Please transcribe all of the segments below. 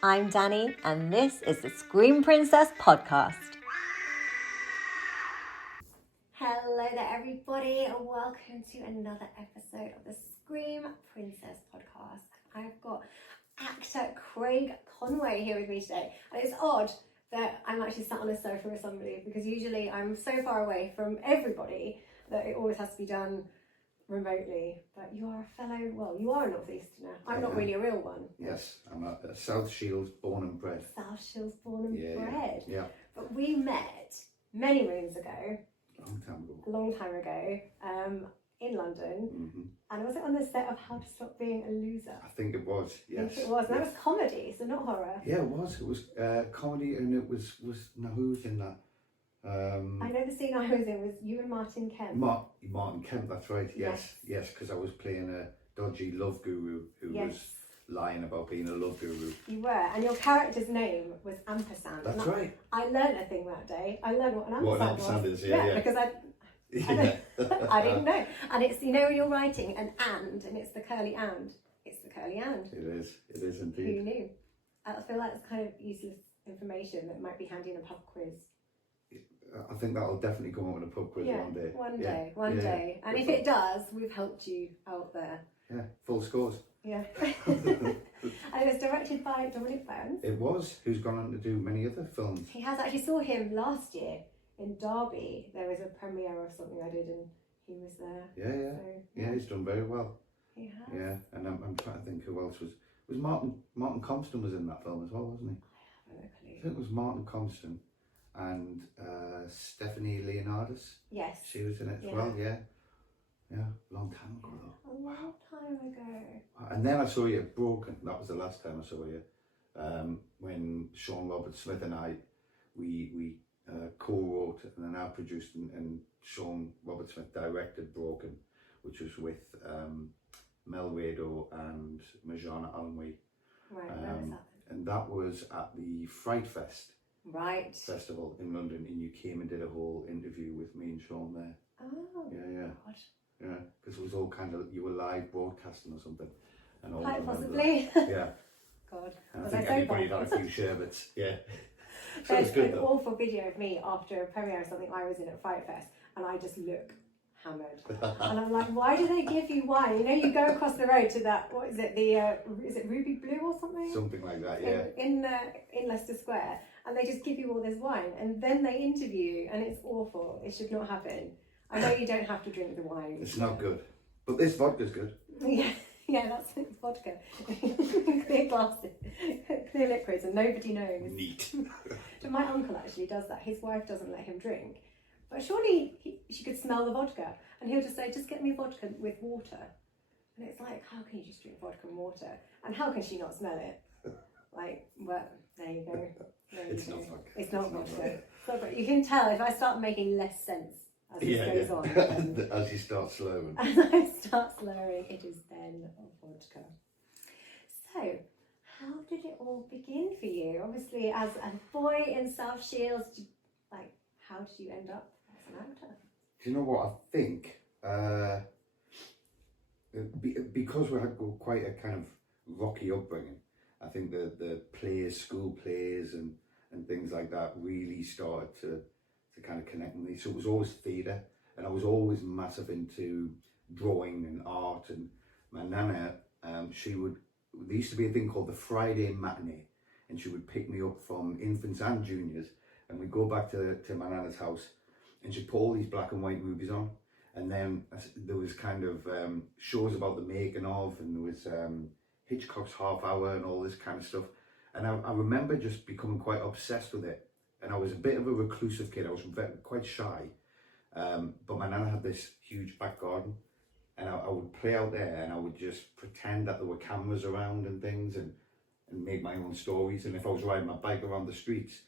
I'm Danny, and this is the Scream Princess podcast. Hello there, everybody, and welcome to another episode of the Scream Princess podcast. I've got actor Craig Conway here with me today, and it's odd that I'm actually sat on a sofa with somebody because usually I'm so far away from everybody that it always has to be done remotely. But you are a fellow, well, you are a Northeasterner. I'm not really a real one. Yes, I'm a South Shields born and bred. South Shields born and bred. Yeah. But we met many moons ago. A long time ago, in London, and was it on the set of How to Stop Being a Loser? I think it was. Yes, I think it was. And that was comedy, so not horror. Yeah, it was. It was comedy, and it was now who was in that? I know the scene I was in was you and Martin Kemp. Martin Kemp. That's right. Yes, because I was playing a dodgy love guru who was lying about being a love guru. You were, and your character's name was Ampersand. That's right. I learned a thing that day. I learned what an ampersand is. Yeah, because I didn't know. And it's, you know, when you're writing an and it's the curly and. It's the curly and. It is indeed. Who knew? I feel like it's kind of useless information that might be handy in a pub quiz. I think that'll definitely come up in a pub quiz one day. One day. And if it does, we've helped you out there. Yeah, full scores. Yeah. And it was directed by Dominic Burns. It was, who's gone on to do many other films. He has. Actually saw him last year in Derby. There was a premiere or something I did and he was there. Yeah, he's done very well. He has. Yeah, and I'm trying to think who else was Martin Compston was in that film as well, wasn't he? I have no clue. I think it was Martin Compston and Stephanie Leonardis. Yes. She was in it as well, yeah, long time ago though. A long time ago. And then I saw you at Broken. That was the last time I saw you. When Sean Robert Smith and I, we co-wrote and then I produced and Sean Robert Smith directed Broken, which was with Mel Wado and Marjana Almwi. Right, where was that? And that was at the Fright Fest. Right. Festival in London, and you came and did a whole interview with me and Sean there. Oh, yeah. God. Yeah, because it was all kind of, you were live broadcasting or something. And all quite possibly. Yeah. God. And I think everybody had a few sherbets. Yeah. So There's it was good an though. awful video of me after a premiere or something I was in at Fright Fest, and I just look hammered. And I'm like, why do they give you wine? You know, you go across the road to that, what is it, is it Ruby Blue or something? Something like that, yeah. In Leicester Square, and they just give you all this wine, and then they interview you, and it's awful. It should not happen. I know you don't have to drink the wine. It's not good. But this vodka's good. Yeah, it's vodka. Clear glasses, clear liquids, and nobody knows. Neat. So my uncle actually does that. His wife doesn't let him drink. But surely she could smell the vodka. And he'll just say, just get me vodka with water. And it's like, how can you just drink vodka and water? And how can she not smell it? Like, well, there you go. It's not vodka. It's not vodka. But you can tell if I start making less sense as this goes on. As you start slurring. As I start slurring, it is then vodka. So, how did it all begin for you? Obviously, as a boy in South Shields, how did you end up as an actor? Do you know what I think? Because we had quite a kind of rocky upbringing, I think the plays, school plays and things like that really started to kind of connect with me. So it was always theatre, and I was always massive into drawing and art. And my nana, there used to be a thing called the Friday matinee, and she would pick me up from infants and juniors, and we'd go back to my nana's house, and she'd put all these black and white movies on. And then there was kind of shows about the making of, and there was Hitchcock's Half Hour and all this kind of stuff. And I remember just becoming quite obsessed with it. And I was a bit of a reclusive kid. I was quite shy. But my nana had this huge back garden. And I would play out there, and I would just pretend that there were cameras around and things, and make my own stories. And if I was riding my bike around the streets,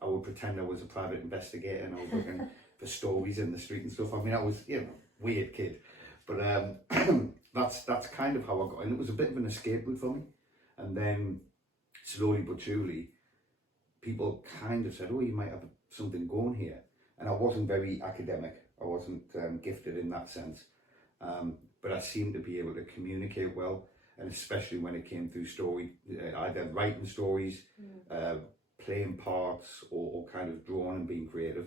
I would pretend I was a private investigator, and I was looking for stories in the street and stuff. I mean, I was, weird kid. But that's kind of how I got in. It was a bit of an escape route for me. And then slowly but surely, people kind of said, oh, you might have something going here. And I wasn't very academic. I wasn't gifted in that sense. But I seemed to be able to communicate well. and especially when it came through story, either writing stories, playing parts, or kind of drawing and being creative.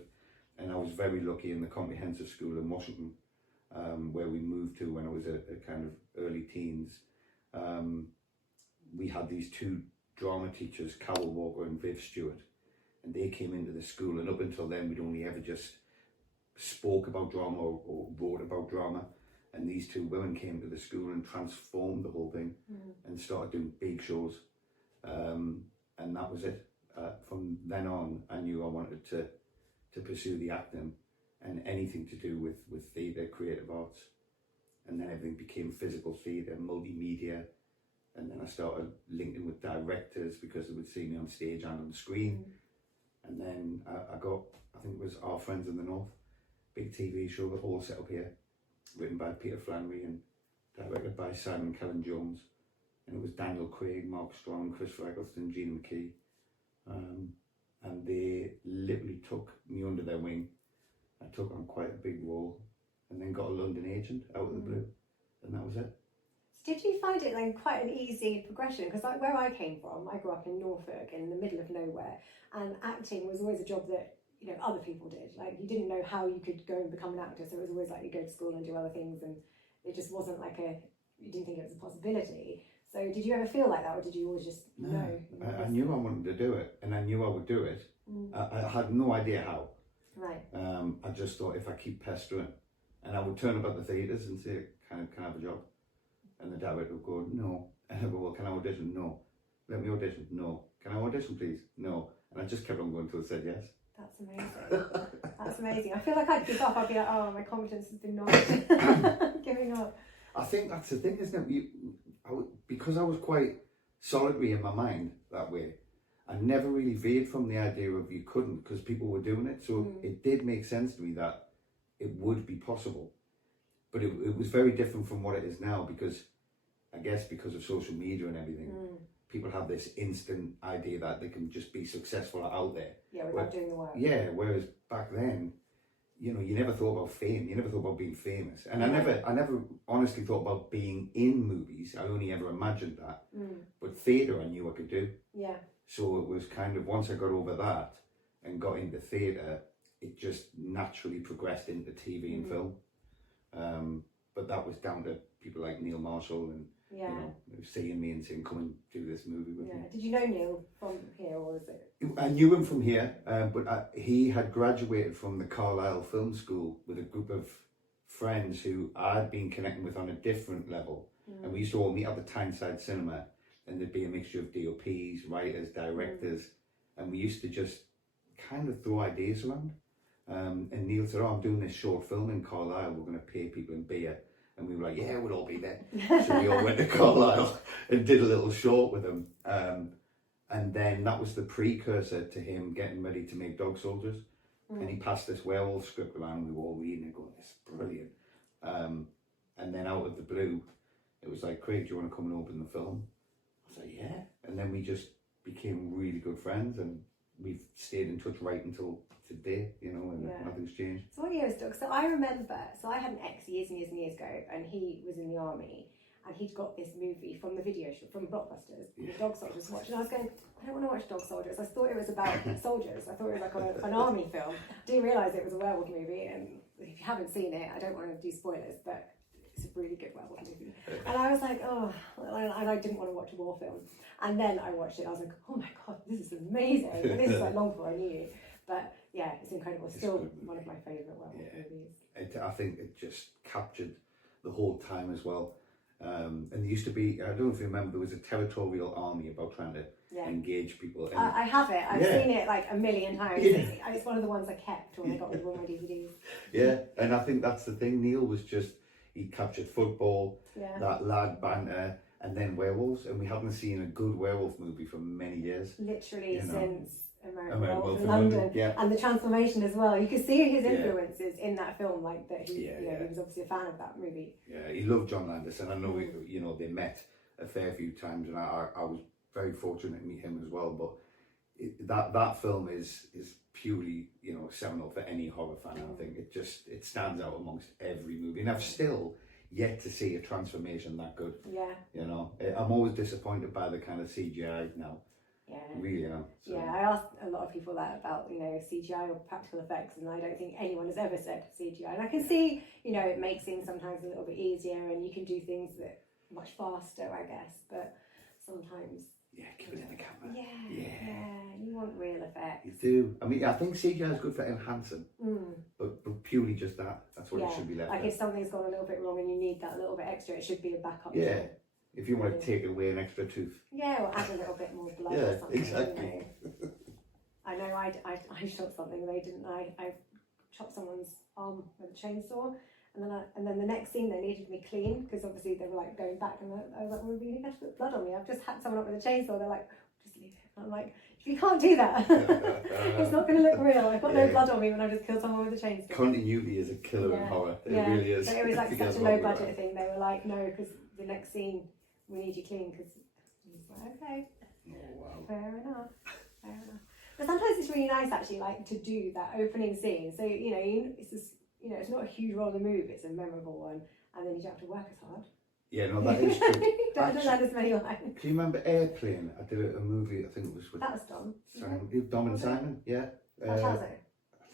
And I was very lucky in the comprehensive school in Washington, where we moved to when I was a kind of early teens. We had these two drama teachers, Carol Walker and Viv Stewart, and they came into the school, and up until then we'd only ever just spoke about drama or wrote about drama. And these two women came to the school and transformed the whole thing and started doing big shows. And that was it. From then on, I knew I wanted to pursue the acting and anything to do with theatre, creative arts. And then everything became physical theatre, multimedia. And then I started linking with directors because they would see me on stage and on the screen. And then I got, I think it was Our Friends in the North, big TV show, all set up here, written by Peter Flannery and directed by Simon Kellen-Jones. And it was Daniel Craig, Mark Strong, Christopher Eccleston, Gina McKee. And they literally took me under their wing. I took on quite a big role and then got a London agent out of the blue. And that was it. Did you find it like quite an easy progression? Because like where I came from, I grew up in Norfolk in the middle of nowhere, and acting was always a job that, you know, other people did. Like you didn't know how you could go and become an actor, so it was always like you go to school and do other things, and it just wasn't like you didn't think it was a possibility. So did you ever feel like that, or did you always just know? I knew I wanted to do it, and I knew I would do it. I had no idea how. Right. I just thought if I keep pestering, and I would turn up at the theatres and say, can I have a job? And the director would go, no. And I go, well, can I audition? No. Let me audition? No. Can I audition, please? No. And I just kept on going until they said yes. That's amazing. That's amazing. I feel like I'd give up. I'd be like, oh, my confidence has been knocked. Giving up. I think that's the thing, isn't it? Because I was quite solitary in my mind that way, I never really veered from the idea of you couldn't, because people were doing it. So it did make sense to me that it would be possible. But it was very different from what it is now, because I guess because of social media and everything, people have this instant idea that they can just be successful out there. Yeah, without doing the work. Yeah, whereas back then, you know, you never thought about fame. You never thought about being famous. And I never honestly thought about being in movies. I only ever imagined that. But theatre I knew I could do. Yeah. So it was kind of, once I got over that and got into theatre, it just naturally progressed into TV and film. But that was down to people like Neil Marshall and you know, seeing me and saying, come and do this movie with me. Did you know Neil from here, or was it? I knew him from here, but he had graduated from the Carlisle Film School with a group of friends who I'd been connecting with on a different level. And we used to all meet at the Tyneside Cinema, and there'd be a mixture of DOPs, writers, directors, and we used to just kind of throw ideas around. And Neil said, I'm doing this short film in Carlisle, we're going to pay people in beer. And we were like, yeah, we'll all be there. So we all went to Carlisle and did a little short with him. And then that was the precursor to him getting ready to make Dog Soldiers. And he passed this werewolf script around, and we were all reading it going, this is brilliant. And then out of the blue, it was like, Craig, do you want to come and open the film? I was like, yeah. And then we just became really good friends, and we've stayed in touch right until today, you know, and nothing's changed. So what year was Dog? So I remember, so I had an ex years and years and years ago, and he was in the army, and he'd got this movie from the video shop, from Blockbusters, the Dog Soldiers to watch, and I was going, I don't want to watch Dog Soldiers. I thought it was about soldiers. I thought it was like an army film. I didn't realise it was a werewolf movie, and if you haven't seen it, I don't want to do spoilers, but it's a really good werewolf movie. And I was like, oh, and I didn't want to watch a war film. And then I watched it, I was like, oh my God, this is amazing. And this is like long before I knew you. But yeah, it's incredible. Still one of my favourite werewolf movies. I think it just captured the whole time as well. And there used to be, I don't know if you remember, there was a territorial army about trying to engage people. And I have it. I've seen it like a million times. It's one of the ones I kept when I got rid of all my DVDs. Yeah, and I think that's the thing. Neil was just, he captured football, that lad banter, and then werewolves. And we haven't seen a good werewolf movie for many years. Literally since American Wolf in London. And the transformation as well. You could see his influences in that film, like that he was obviously a fan of that movie. Yeah, he loved John Landis, and I know you know, they met a fair few times, and I was very fortunate to meet him as well. But that film is purely, you know, seminal for any horror fan. I think it stands out amongst every movie, and I've still, yet to see a transformation that good. Yeah. You know, I'm always disappointed by the kind of CGI now. Yeah. Really am. So. Yeah, I asked a lot of people that about, you know, CGI or practical effects, and I don't think anyone has ever said CGI. And I can see, you know, it makes things sometimes a little bit easier, and you can do things that much faster, I guess. But sometimes, yeah, keep it in the camera. Yeah, you want real effects. You do. I mean, I think CGI is good for enhancing, Mm. but purely just that. That's what it should be left. Like if something's gone a little bit wrong and you need that little bit extra, it should be a backup. Yeah. If you want to take away an extra tooth. Yeah, or add a little bit more blood or something. Exactly. You know. I know I shot something, they didn't. I chopped someone's arm with a chainsaw, and then the next scene they needed me clean, because obviously they were like going back, and I was like, well, you have to put blood on me. I've just hacked someone up with a chainsaw. They're like, just leave it. I'm like, you can't do that. It's not going to look real. I've got no blood on me when I just killed someone with a chainsaw. Continuity is a killer in horror. It really is. So it was like such a low budget thing. They were like, no, because the next scene we need you clean. Because I was like, okay, fair enough. But sometimes it's really nice actually, like to do that opening scene. So you know, it's just, you know, it's not a huge role to move. It's a memorable one, and then you don't have to work as hard. Yeah, no, that is true. don't have as many lines. Do you remember Airplane? I did a movie. I think it was with That was Dom. Dom and Simon. Yeah.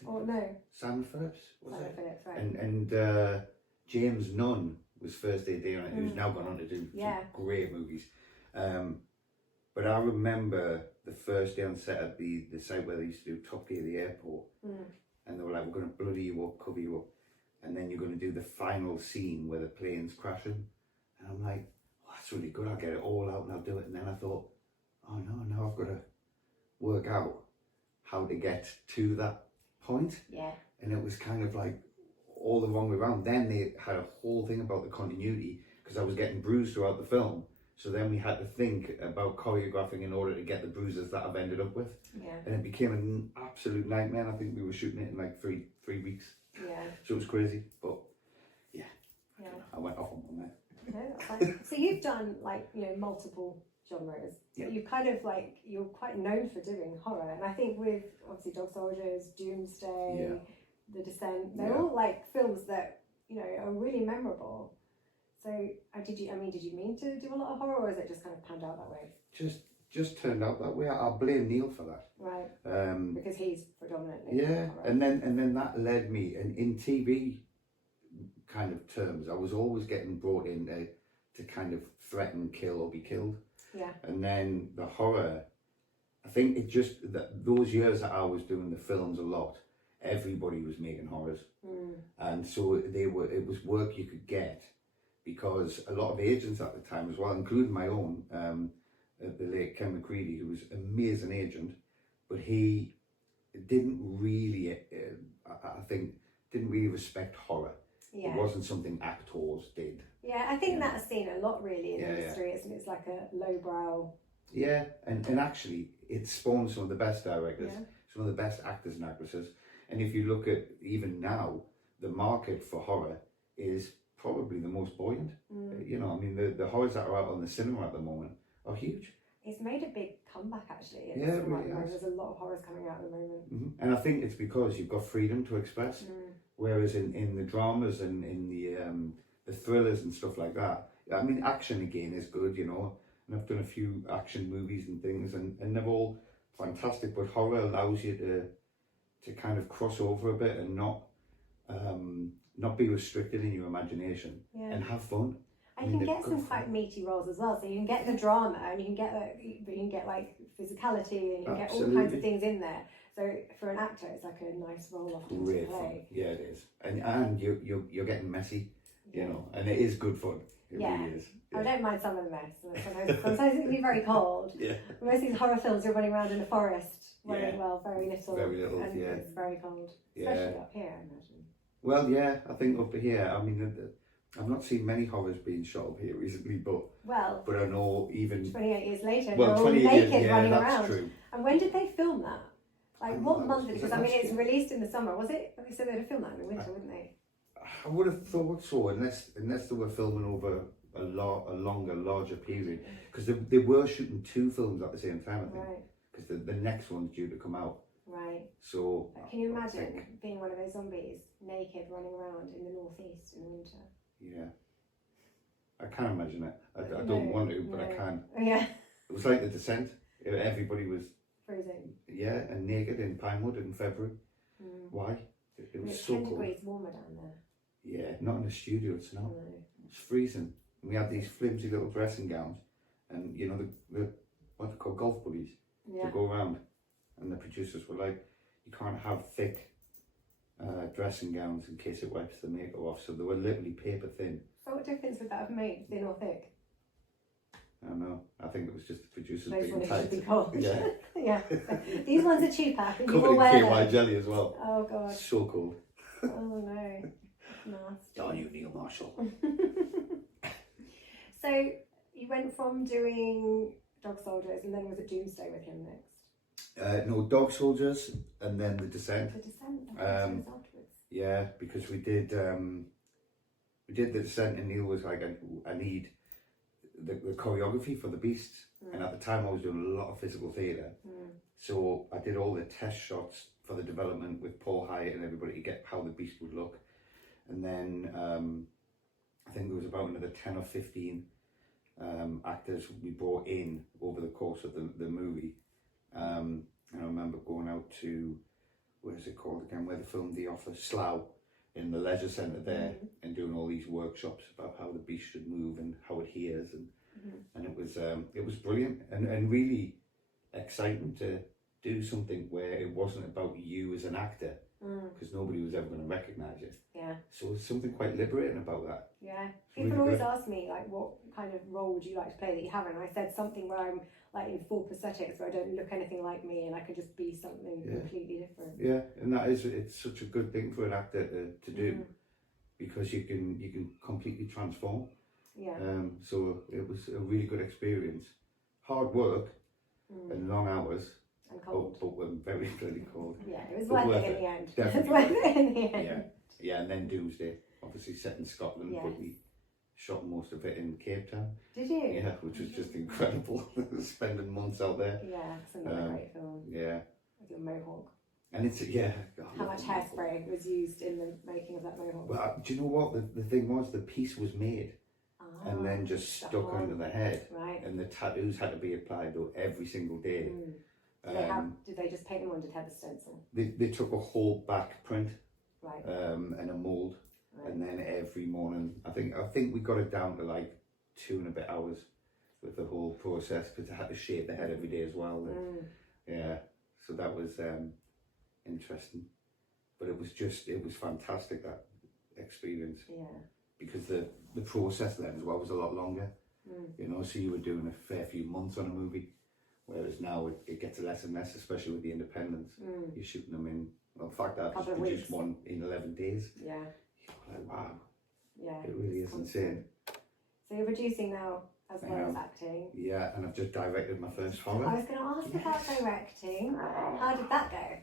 Or no. Simon Phillips. Simon Phillips, right? And James Nunn was first AD on it, who's now gone on to do some great movies. But I remember the first day on set at the site where they used to do Top Gear, the airport, and they were like, we're going to bloody you up, cover you up, and then you're going to do the final scene where the plane's crashing. And I'm like, oh, that's really good, I'll get it all out and I'll do it. And then I thought, oh no, now I've got to work out how to get to that point. Yeah. And it was kind of like all the wrong way around. Then they had a whole thing about the continuity, because I was getting bruised throughout the film. So then we had to think about choreographing in order to get the bruises that I've ended up with. Yeah. And it became an absolute nightmare. I think we were shooting it in like three weeks. Yeah. So it was crazy. But yeah. I went off on one there. No, that's fine. So you've done like, you know, multiple genres. Yeah. You've kind of like, you're quite known for doing horror. And I think with obviously Dog Soldiers, Doomsday, The Descent, they're all like films that, you know, are really memorable. So did you mean to do a lot of horror, or is it just kind of panned out that way? Just turned out that way. I blame Neil for that. Right. Because he's predominantly horror. Horror. And then that led me, and in TV kind of terms, I was always getting brought in to kind of threaten, kill, or be killed. Yeah. And then the horror, I think it just, those years that I was doing the films a lot, everybody was making horrors. And so it was work you could get, because a lot of agents at the time as well, including my own, the late Ken McCready, who was an amazing agent, but he didn't really, I think, didn't really respect horror. Yeah. It wasn't something actors did. Yeah, I think that's seen a lot really in the industry. It's like a lowbrow. Yeah, and actually it spawned some of the best directors, some of the best actors and actresses. And if you look at even now, the market for horror is probably the most buoyant. You know, I mean, the horrors that are out on the cinema at the moment are huge. It's made a big comeback actually. Yeah, it really has. There's a lot of horrors coming out at the moment. And I think it's because you've got freedom to express. Whereas in the dramas and in the thrillers and stuff like that, I mean, action again is good, you know. And I've done a few action movies and things, and they're all fantastic. But horror allows you to kind of cross over a bit and not be restricted in your imagination and have fun. And you can get some quite meaty roles as well. So you can get the drama, and you can get like physicality, and you can get all kinds of things in there. So for an actor, it's like a nice role often to play. Fun. Yeah, it is. And you're getting messy, you know, and it is good fun. It really is. Yeah. I don't mind some of the mess. Sometimes it can be very cold. Most of these horror films, you're running around in a forest, very little. And it's very cold. Especially up here, I imagine. Well, yeah, I think up here, I mean, I've not seen many horrors being shot up here recently, but I know even 28 years later, they're all naked running around. True. And when did they film that? Like what month? Because I mean, it's released in the summer, was it? They said they'd have filmed that in the winter, wouldn't they? I would have thought so, unless they were filming over a longer, larger period, because they were shooting 2 films at the same time, I think, because the next one's due to come out. Right. So can you imagine being one of those zombies, naked, running around in the northeast in the winter? Yeah. I can't imagine it. I don't want to, but I can. Yeah. It was like The Descent. Everybody was Freezing. yeah, and naked in Pinewood in February. Why? It was so 10 cold. degrees warmer down there. Yeah, not in the studio. It's not. No. It's freezing. And we had these flimsy little dressing gowns, and you know the what they call golf buddies Yeah. to go around, and the producers were like, you can't have thick dressing gowns in case it wipes the makeup off. So they were literally paper thin. So what difference would that have made, thin or thick? I don't know. I think it was just the producers Those being ones tight. should be cold. Yeah. Yeah. These ones are cheaper. You Covered will in wear KY them. jelly as well. Oh god. So cold. Oh no. Nasty. Darn you, Neil Marshall. So you went from doing Dog Soldiers, and then was it Doomsday with him next? No, Dog Soldiers, and then The Descent. The Descent. Afterwards. Yeah, because we did The Descent, and Neil was like, I need the choreography for the beasts. And at the time I was doing a lot of physical theatre. So I did all the test shots for the development with Paul Hyatt and everybody to get how the beast would look. And then I think there was about another 10 or 15 actors we brought in over the course of the movie. And I remember going out to, where is it called again, where they filmed The Office, Slough, in the leisure centre there, and doing all these workshops about how the beast should move and how it hears, and it was brilliant and really exciting to do something where it wasn't about you as an actor, because nobody was ever going to recognise you. Yeah. So it's something quite liberating about that. Yeah. Really People always good. ask me, like, what kind of role would you like to play that you haven't? And I said something where I'm like in full prosthetics, where I don't look anything like me, and I could just be something completely different. Yeah, and it's such a good thing for an actor to do, because you can completely transform. Yeah. So it was a really good experience. Hard work and long hours. And cold. But we're very, very cold. Yeah, it was But worth it in the end. Definitely. It was worth it in the end. Yeah, and then Doomsday, obviously set in Scotland, but we shot most of it in Cape Town. Did you? Yeah, which was just incredible. Spending months out there. Yeah, it's another great film. Yeah. With your mohawk. And it's, How much hairspray was used in the making of that mohawk? Well, do you know what? The thing was, the piece was made and then just stuck under the head. Right. And the tattoos had to be applied to every single day. Did they just paint them on? Did they have a stencil? They took a whole back print, right, and a mould, and then every morning, I think we got it down to like 2 and a bit hours with the whole process, because I had to shave the head every day as well. Yeah, so that was interesting, but it was fantastic, that experience. Yeah, because the process then as well was a lot longer. You know, so you were doing a fair few months on a movie. Whereas now it gets less and less, especially with the independents. You're shooting them in, well, in fact, I've just produced one in 11 days. Yeah. You're like, wow. Yeah. It really is insane. So you're producing now as well as acting. Yeah, and I've just directed my first horror. I was going to ask about directing. How did that go?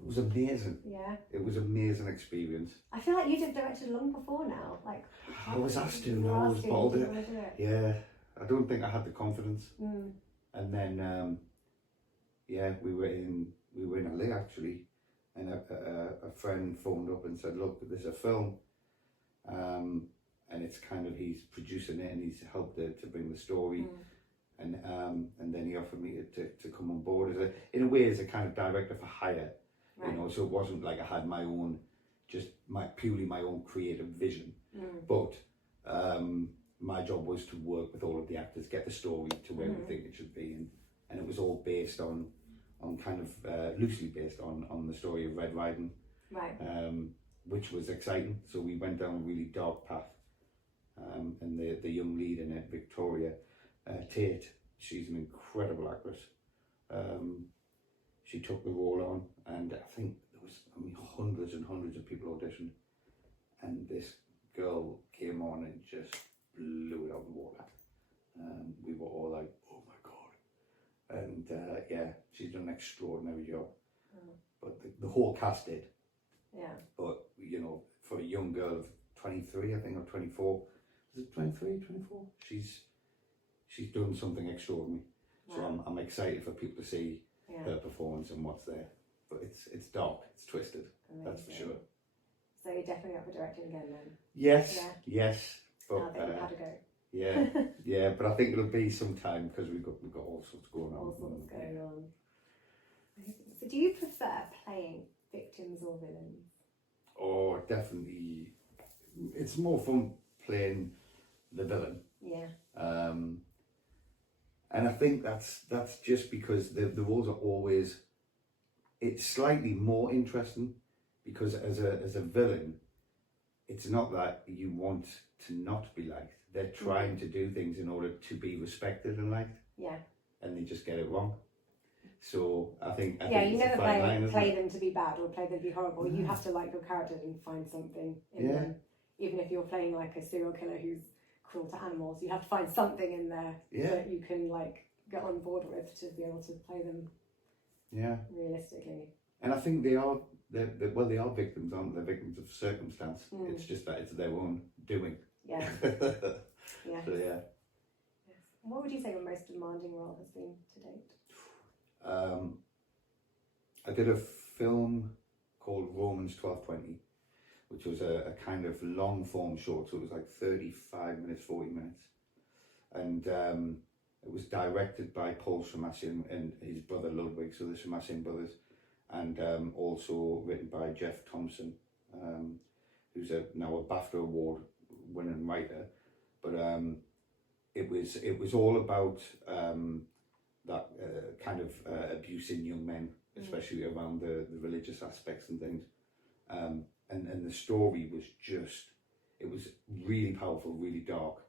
It was amazing. Yeah. It was an amazing experience. I feel like you've directed long before now. Like, I was asked to, I was bottled it. Yeah. I don't think I had the confidence. And then, we were in LA actually, and a friend phoned up and said, look, there's a film, and it's kind of, he's producing it and he's helped to bring the story, and then he offered me to come on board in a way as a kind of director for hire, you know, so it wasn't like I had my own, purely my own creative vision, but my job was to work with all of the actors, get the story to where we think it should be, and it was all based on kind of loosely based on the story of Red Riding, right? Which was exciting. So we went down a really dark path, and the young lead in it, Victoria Tate, she's an incredible actress. She took the role on, and I think there was hundreds and hundreds of people auditioned, and this girl came on and just blew it out of the water. We were all like, oh my god. And she's done an extraordinary job. But the whole cast did. Yeah. But, you know, for a young girl of 23, I think, or 24, is it 23, 24? She's done something extraordinary. Wow. So I'm excited for people to see her performance and what's there. But it's dark, it's twisted, that's for sure. So you're definitely up for directing again then? Yes, yes. But, how to go? Yeah, but I think it'll be some time because we've got all sorts going on. All sorts going on. So do you prefer playing victims or villains? Oh, definitely. It's more fun playing the villain. Yeah. And I think that's just because the roles are always, it's slightly more interesting because as a villain, it's not that you want to not be liked. They're trying to do things in order to be respected and liked. Yeah. And they just get it wrong. So I think you it's never a fine line, play them to be bad or play them to be horrible. You have to like your character and find something in them. Even if you're playing like a serial killer who's cruel to animals, you have to find something in there that you can like get on board with to be able to play them realistically. And I think they are victims, aren't they? They're victims of circumstance. It's just that it's their own doing. Yeah. Yeah. So Yes. What would you say your most demanding role has been to date? I did a film called Romans 12:20, which was a kind of long form short, so it was like 35 minutes, 40 minutes. And it was directed by Paul Shamassian and his brother Ludwig, so the Shamassian brothers, and also written by Jeff Thompson, who's now a BAFTA award winning writer. But it was all about that kind of abuse in young men, especially around the religious aspects and things. And the story was it was really powerful, really dark.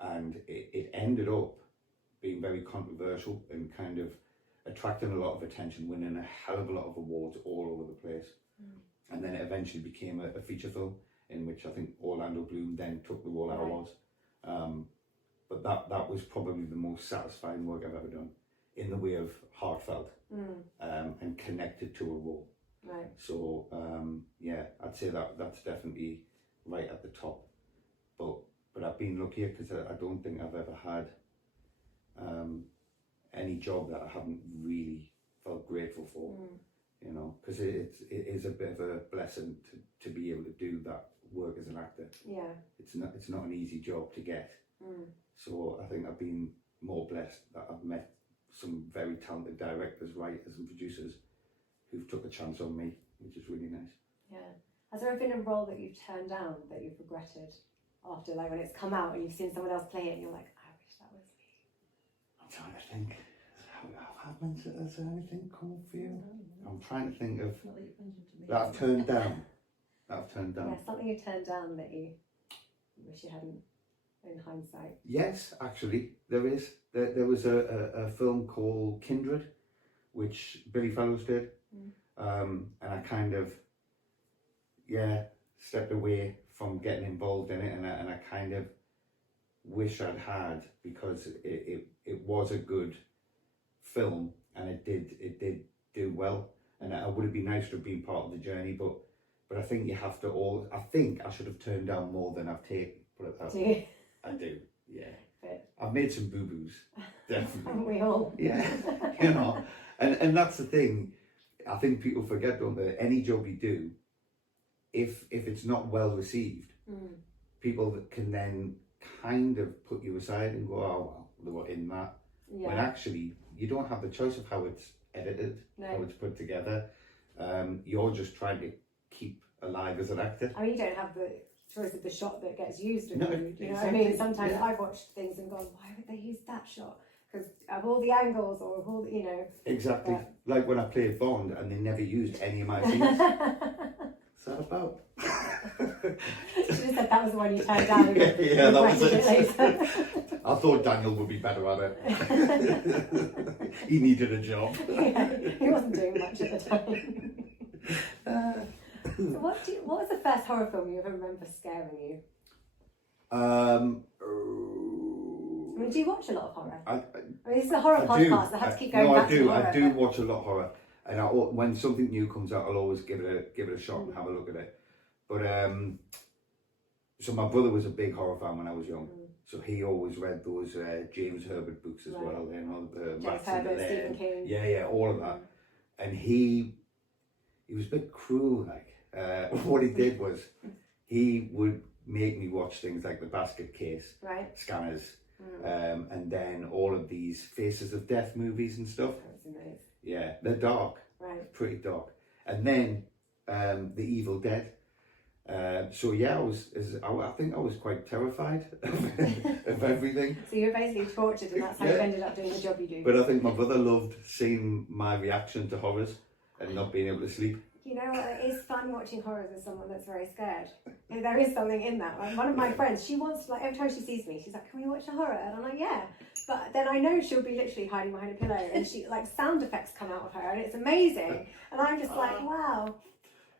And it ended up being very controversial and kind of attracting a lot of attention, winning a hell of a lot of awards all over the place. And then it eventually became a feature film in which I think Orlando Bloom then took the role I was. But that was probably the most satisfying work I've ever done in the way of heartfelt and connected to a role. Right. So I'd say that's definitely right at the top. But I've been luckier because I don't think I've ever had any job that I haven't really felt grateful for. You know, because it is a bit of a blessing to be able to do that work as an actor. Yeah. It's not an easy job to get. So I think I've been more blessed that I've met some very talented directors, writers and producers who've took a chance on me, which is really nice. Yeah. Has there ever been a role that you've turned down that you've regretted after, like when it's come out and you've seen someone else play it and you're like, I wish that was me? I'm trying to think. Has anything come up for you? I'm trying to think of that I've turned down. Yeah, something you turned down that you wish you hadn't in hindsight. Yes, actually, there is. There was a film called Kindred, which Billy Fellows did. And I kind of, stepped away from getting involved in it, and I kind of wish I'd had, because it was a good film and it did do well, and it would have been nice to have been part of the journey, but I think you have to I think I should have turned down more than I've taken. Put it that way. I do, yeah. But I've made some boo-boos, definitely. Haven't we all? Yeah, you know, and that's the thing. I think people forget, don't they? Any job you do, if it's not well received, people that can then kind of put you aside and go, oh well, they were in that. Yeah. When actually you don't have the choice of how it's edited, how it's put together. You're just trying to keep alive as an actor. I mean, you don't have the choice of the shot that gets used. No, you know what I mean? Sometimes I've watched things and gone, why would they use that shot? Because of all the angles or of all the, you know. Exactly. Like when I played Bond and they never used any of my scenes. What's that about? You should have said that was the one you turned down. Yeah, that was it. I thought Daniel would be better at it. He needed a job. Yeah, he wasn't doing much at the time. So what was the first horror film you ever remember scaring you? I mean, do you watch a lot of horror? I mean, this is a horror podcast. I have to keep going back to horror. I do watch a lot of horror, and when something new comes out, I'll always give it a shot and have a look at it. But so my brother was a big horror fan when I was young, so he always read those James Herbert books as well, you know, the James Herbert, Stephen King. Yeah, all of that. And he was a bit cruel, like. What he did was he would make me watch things like The Basket Case, Right. Scanners, and then all of these Faces of Death movies and stuff. That's amazing. Yeah, they're dark, Right. pretty dark. And then The Evil Dead. So yeah, I think I was quite terrified of everything. So you were basically tortured, and that's how you ended up doing the job you do. But I think my brother loved seeing my reaction to horrors and not being able to sleep. You know what? It is fun watching horrors with someone that's very scared. And there is something in that. Like one of my friends, she wants to, like, every time she sees me, she's like, "Can we watch a horror?" And I'm like, "Yeah." But then I know she'll be literally hiding behind a pillow, and she like sound effects come out of her, and it's amazing. And I'm just like, "Wow."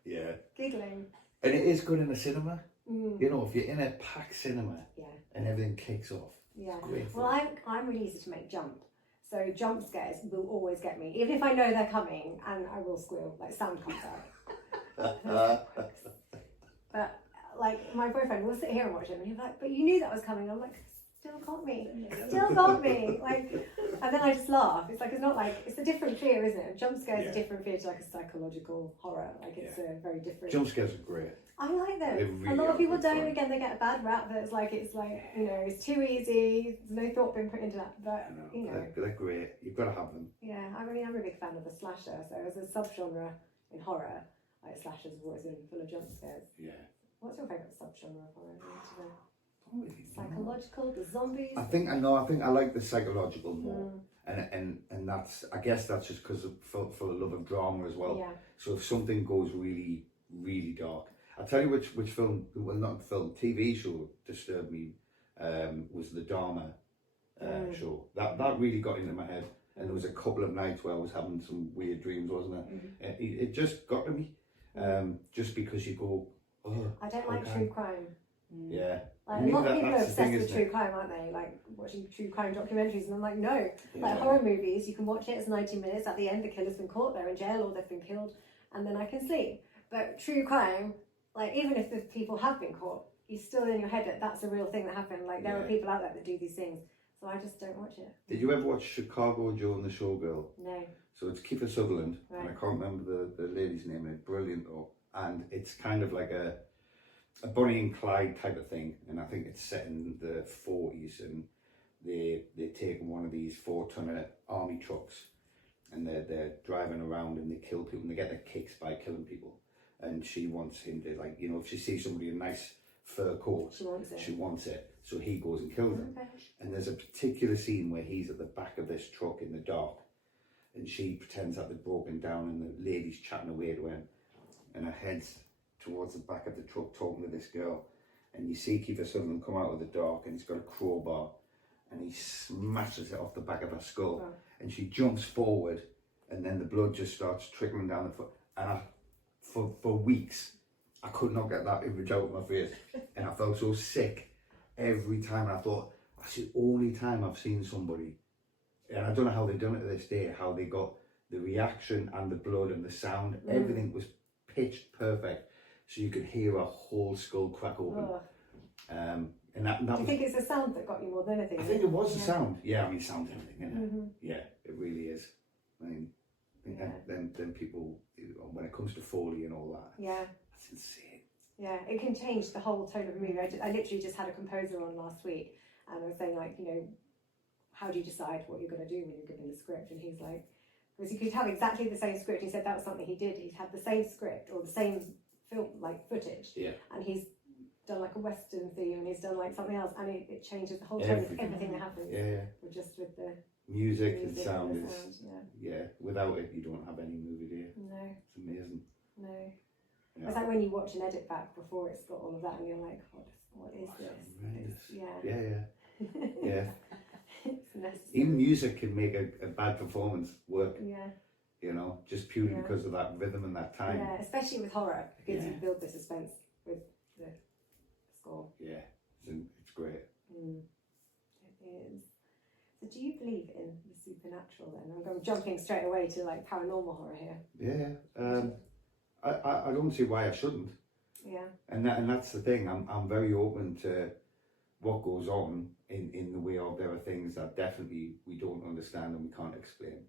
Yeah. Giggling. And it is good in a cinema. You know, if you're in a packed cinema and everything kicks off. Yeah. It's great. Well, I'm really easy to make jump. So jump scares will always get me, even if I know they're coming, and I will squeal, like sound comes out. But like my boyfriend will sit here and watch it, and he's like, "But you knew that was coming." I'm like, "Still got me, still got me." Like, and then I just laugh. It's like it's not like it's a different fear, isn't it? Jump scares is a different fear to like a psychological horror. Like it's a very different. Jump scares are great. I like them. Really a lot of people don't. fun. Again, they get a bad rap that it's like you know it's too easy. There's no thought being put into that. But you know, they're great. You've got to have them. yeah. I mean, I'm a big fan of the slasher. So as a subgenre in horror, like slashers have always been full of jump scares. Yeah. What's your favourite subgenre of horror? Don't really know. Psychological, the zombies. I think I like the psychological more, and that's I guess that's just because of full of love of drama as well. Yeah. So if something goes really really dark, I'll tell you which film, well not film, TV show disturbed me, was the Dharma show. That really got into my head, and there was a couple of nights where I was having some weird dreams, wasn't it? It just got to me, just because you go, oh, I don't like true crime. Yeah. Like, a lot of people are obsessed with true crime, aren't they? Like watching true crime documentaries, and I'm like, no. Like horror movies, you can watch it, it's 90 minutes, at the end the killer's been caught, they're in jail or they've been killed, and then I can sleep. But true crime, like even if the people have been caught, you're still in your head that that's a real thing that happened. Like there are people out there that do these things, so I just don't watch it. Did you ever watch Chicago Joe and the Showgirl? No. So it's Kiefer Sutherland, and I can't remember the lady's name, and it's brilliant though. And it's kind of like a Bonnie and Clyde type of thing, and I think it's set in the 40s, and they take one of these 4-tonner army trucks, and they're driving around and they kill people, and they get their kicks by killing people. And she wants him to, like, you know, if she sees somebody in a nice fur coat, she wants it. So he goes and kills them. And there's a particular scene where he's at the back of this truck in the dark, and she pretends that they've broken down, and the lady's chatting away to him, and her head's towards the back of the truck talking to this girl, and you see Kiefer Sutherland come out of the dark, and he's got a crowbar, and he smashes it off the back of her skull, and she jumps forward, and then the blood just starts trickling down the foot, and for weeks I could not get that image out of my face, and I felt so sick every time. And I thought, that's the only time I've seen somebody, and I don't know how they've done it to this day, how they got the reaction and the blood and the sound, everything was pitched perfect, so you could hear a whole skull crack open. And that Do you think it's the sound that got you more than anything? I think it was the sound. Yeah, I mean, sound's everything, isn't it? Yeah, it really is. I mean, then people, when it comes to Foley and all that, that's insane. Yeah, it can change the whole tone of a movie. I literally just had a composer on last week, and I was saying, like, you know, how do you decide what you're going to do when you're given the script? And he's like, because you could have exactly the same script. He said that was something he did. He'd had the same script or the same film, like footage, and he's done like a Western theme, and he's done like something else, and it changes the whole tone of everything that happens. Or just with the music and sound is, without it you don't have any movie, do you? No. It's amazing. No. It's like when you watch an edit back before it's got all of that, and you're like, what is this? Yeah. It's necessary. Even music can make a bad performance work. Yeah. You know, just purely because of that rhythm and that time. Yeah, especially with horror, because you build the suspense with the score. Yeah, it's great. It is. So do you believe in the supernatural then? I'm jumping straight away to like paranormal horror here. Yeah. I don't see why I shouldn't. Yeah. And that's the thing. I'm very open to what goes on in the way of there are things that definitely we don't understand and we can't explain.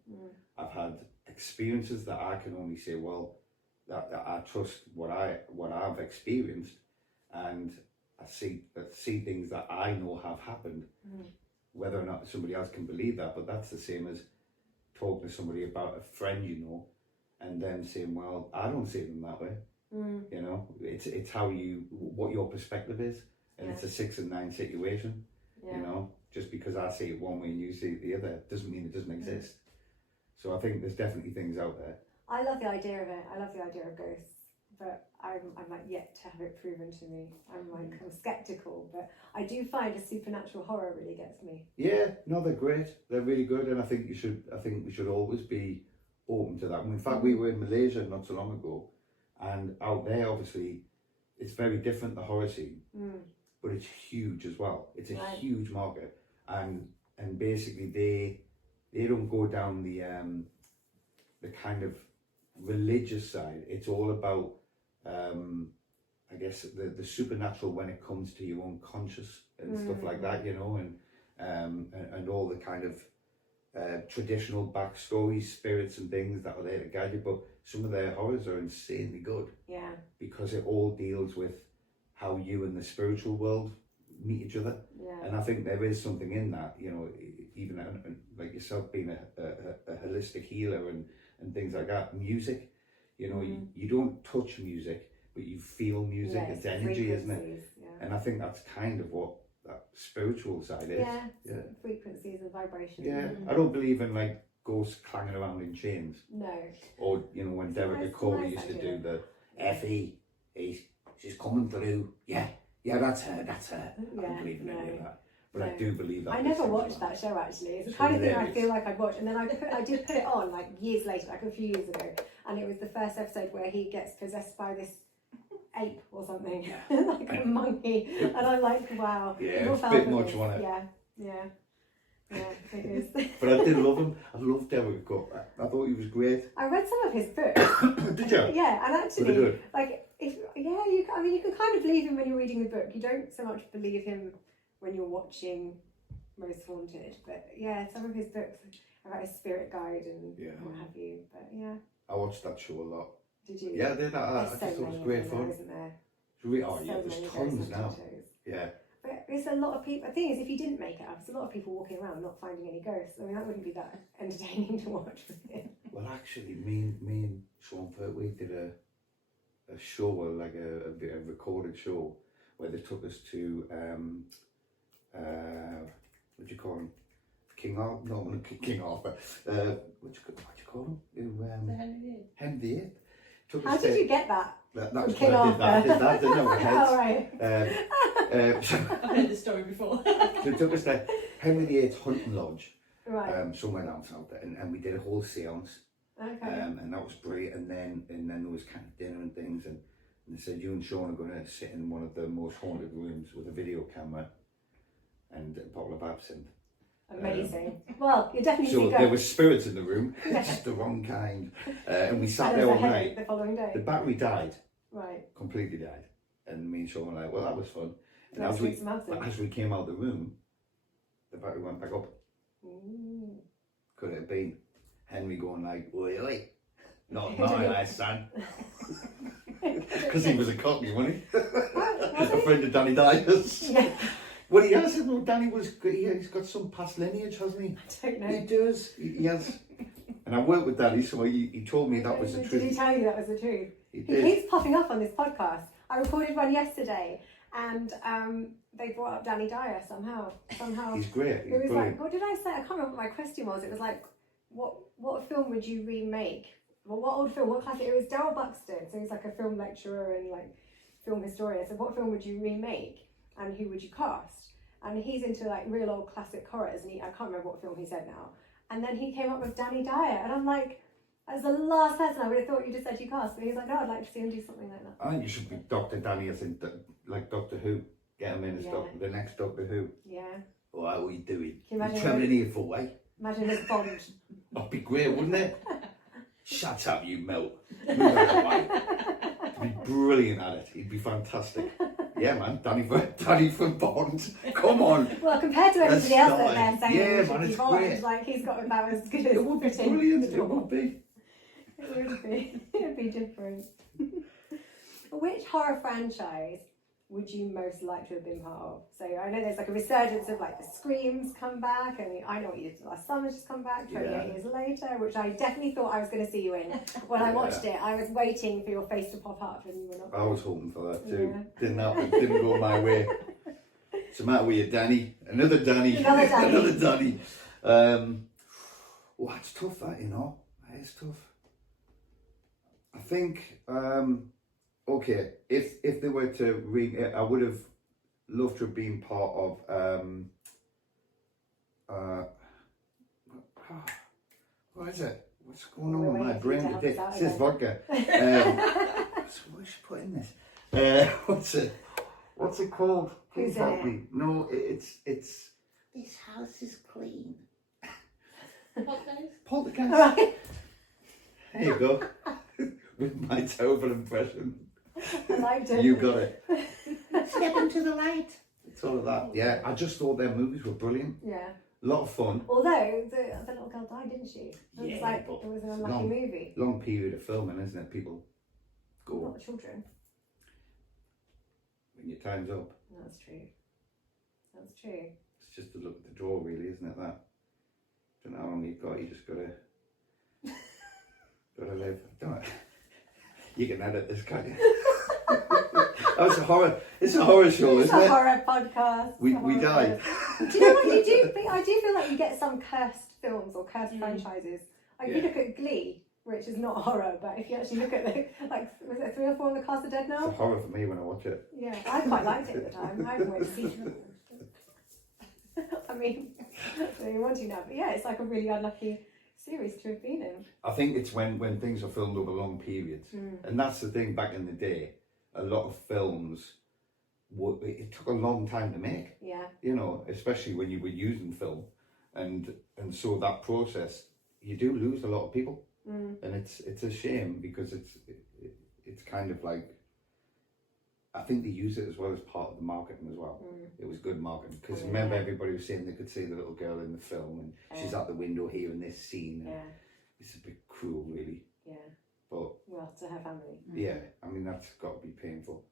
I've had experiences that I can only say, well, that I trust what I've experienced, and see things that I know have happened, whether or not somebody else can believe that. But that's the same as talking to somebody about a friend you know, and then saying, well, I don't see them that way. You know, it's how what your perspective is, and it's a 6 and 9 situation. You know, just because I see it one way and you see it the other doesn't mean it doesn't exist. So I think there's definitely things out there. I love the idea of it. I love the idea of ghosts, but I'm like yet to have it proven to me. I'm skeptical, but I do find a supernatural horror really gets me. Yeah, no, they're great. They're really good, and I think we should always be open to that. And in fact, we were in Malaysia not so long ago, and out there, obviously, it's very different, the horror scene, but it's huge as well. It's a huge market, and basically they don't go down the kind of religious side. It's all about I guess the supernatural when it comes to your own conscious and stuff like that, you know, and all the kind of traditional backstories, spirits and things that are there to guide you. But some of their horrors are insanely good. Yeah. Because it all deals with how you and the spiritual world meet each other. Yeah. And I think there is something in that, you know, even like yourself being a holistic healer and things like that. Music, you know, you don't touch music, but you feel music. It's energy, isn't it? Yeah. And I think that's kind of what that spiritual side is. Yeah. Frequencies and vibrations. Yeah. I don't believe in like ghosts clanging around in chains. No. Or, you know, when Derek Corey used to do the Effie, she's coming through. Yeah, that's her. I don't believe in any of that. But I do believe that. I never watched that show actually. It's the kind of thing I feel like I'd watch, and then I did put it on like years later, like a few years ago, and it was the first episode where he gets possessed by this ape or something, like a monkey, and I'm like, wow. Yeah, it's a bit much, wasn't it? Yeah, it is. But I did love him. I loved Derek Cook. I thought he was great. I read some of his books. Did you? Yeah, and actually, like, you can kind of believe him when you're reading the book. You don't so much believe him when you're watching Most Haunted, but yeah, some of his books about his spirit guide and what have you. But yeah, I watched that show a lot. Did you? Yeah, I did. I just thought it was great fun. Isn't there? There's tons now. Yeah. But it's a lot of people. The thing is, if you didn't make it up, it's a lot of people walking around not finding any ghosts. I mean, that wouldn't be that entertaining to watch. Well, actually, me and Sean Pertwee did a show, like a recorded show, where they took us to what do you call him? King Arthur? No, not King Arthur. What do you call him? The Henry VIII. How did you get that? That was King Arthur. I did that, didn't I? All right. I've heard this story before. They took us to Henry VIII's hunting lodge, right? Somewhere down south there, and we did a whole séance. Okay. And that was brilliant. And then there was kind of dinner and things, and they said you and Sean are going to sit in one of the most haunted rooms with a video camera and a bottle of absinthe. Amazing. Well, you're definitely so there were spirits in the room, just the wrong kind, and we sat there all night. The following day, the battery died. Right. Completely died, and me and Sean were like, "Well, that was fun." And as we came out of the room, the battery went back up. Could it have been Henry going like, "Oi, oi, not my son," because he was a cockney, wasn't he? A friend of Danny Dyer's. Yeah. Well, he has. No, Danny he's got some past lineage, hasn't he? I don't know. He does. He has. And I worked with Danny, so he told me that was the truth. Did he tell you that was the truth? He keeps popping up on this podcast. I recorded one yesterday, and they brought up Danny Dyer somehow. He's great. He's it was brilliant. Like, what did I say? I can't remember what my question was. It was like, what film would you remake? Well, what old film? What classic? It was Daryl Buxton, so he's like a film lecturer and like film historian. So what film would you remake, and who would you cast? And he's into like real old classic horrors, and I can't remember what film he said now. And then he came up with Danny Dyer, and I'm like, as the last person I would have thought you just said you cast, but he's like, no, I'd like to see him do something like that. I think you should be Dr. Danny. I think like Doctor Who. Get him in as the next Doctor Who. Yeah. All right, what are you doing? Can you imagine? Travelling here for, eh? Imagine as Bond. That'd be great, wouldn't it? Shut up, you melt. Move out of the way. He'd be brilliant at it. He'd be fantastic. Yeah, man, Danny from Bond. Come on. Well, compared to everybody else that they're saying, man, it's Bond, great. Like he's got about as good as it would be brilliant. It would be. It would be. It would be different. Which horror franchise would you most like to have been part of? So I know there's like a resurgence of like the Screams come back, and I Know What You Did Last Summer's just come back 28 years later, which I definitely thought I was going to see you in. When I watched it, I was waiting for your face to pop up, and you were not. I was hoping for that too. Didn't happen. Didn't go my way. What's the matter with you, Danny? Another Danny. Another Danny. That's tough. That that is tough. I think. Okay, if they were to I would have loved to have been part of what is it? What's going on with my brain today? It says vodka. What should I put in this? What's it called? Who's in it? No, it's This House Is Clean. Poltergeist. Right. There you go. With my terrible impression. I liked it. You got it. Step into the light. It's all of that. Yeah, I just thought their movies were brilliant. Yeah. A lot of fun. Although the little girl died, didn't she? It was an unlucky movie. Long period of filming, isn't it? People go. Not children. When your time's up. That's true. That's true. It's just to look at the draw, really, isn't it? That. Don't know how long you've got. You just gotta live. Don't it? You can edit this, can't you? Oh, it's a horror show, isn't it? It's a horror podcast. We die. Do you know what you do? I do feel like you get some cursed films or cursed franchises. Like you look at Glee, which is not horror, but if you actually look at was it 3 or 4 on the cast of Dead now? It's a horror for me when I watch it. Yeah, I quite liked it at the time. I haven't went to see it. I mean, you want to now, but yeah, it's like a really unlucky series to have been in. I think it's when things are filmed over long periods, and that's the thing. Back in the day, a lot of films, it took a long time to make. Yeah. You know, especially when you were using film, and so that process, you do lose a lot of people, and it's a shame because it's kind of like. I think they use it as well as part of the marketing as well. It was good marketing because remember everybody was saying they could see the little girl in the film and she's at the window here in this scene. Yeah. It's a bit cruel, really. Yeah. But well, to her family. Yeah, I mean that's got to be painful.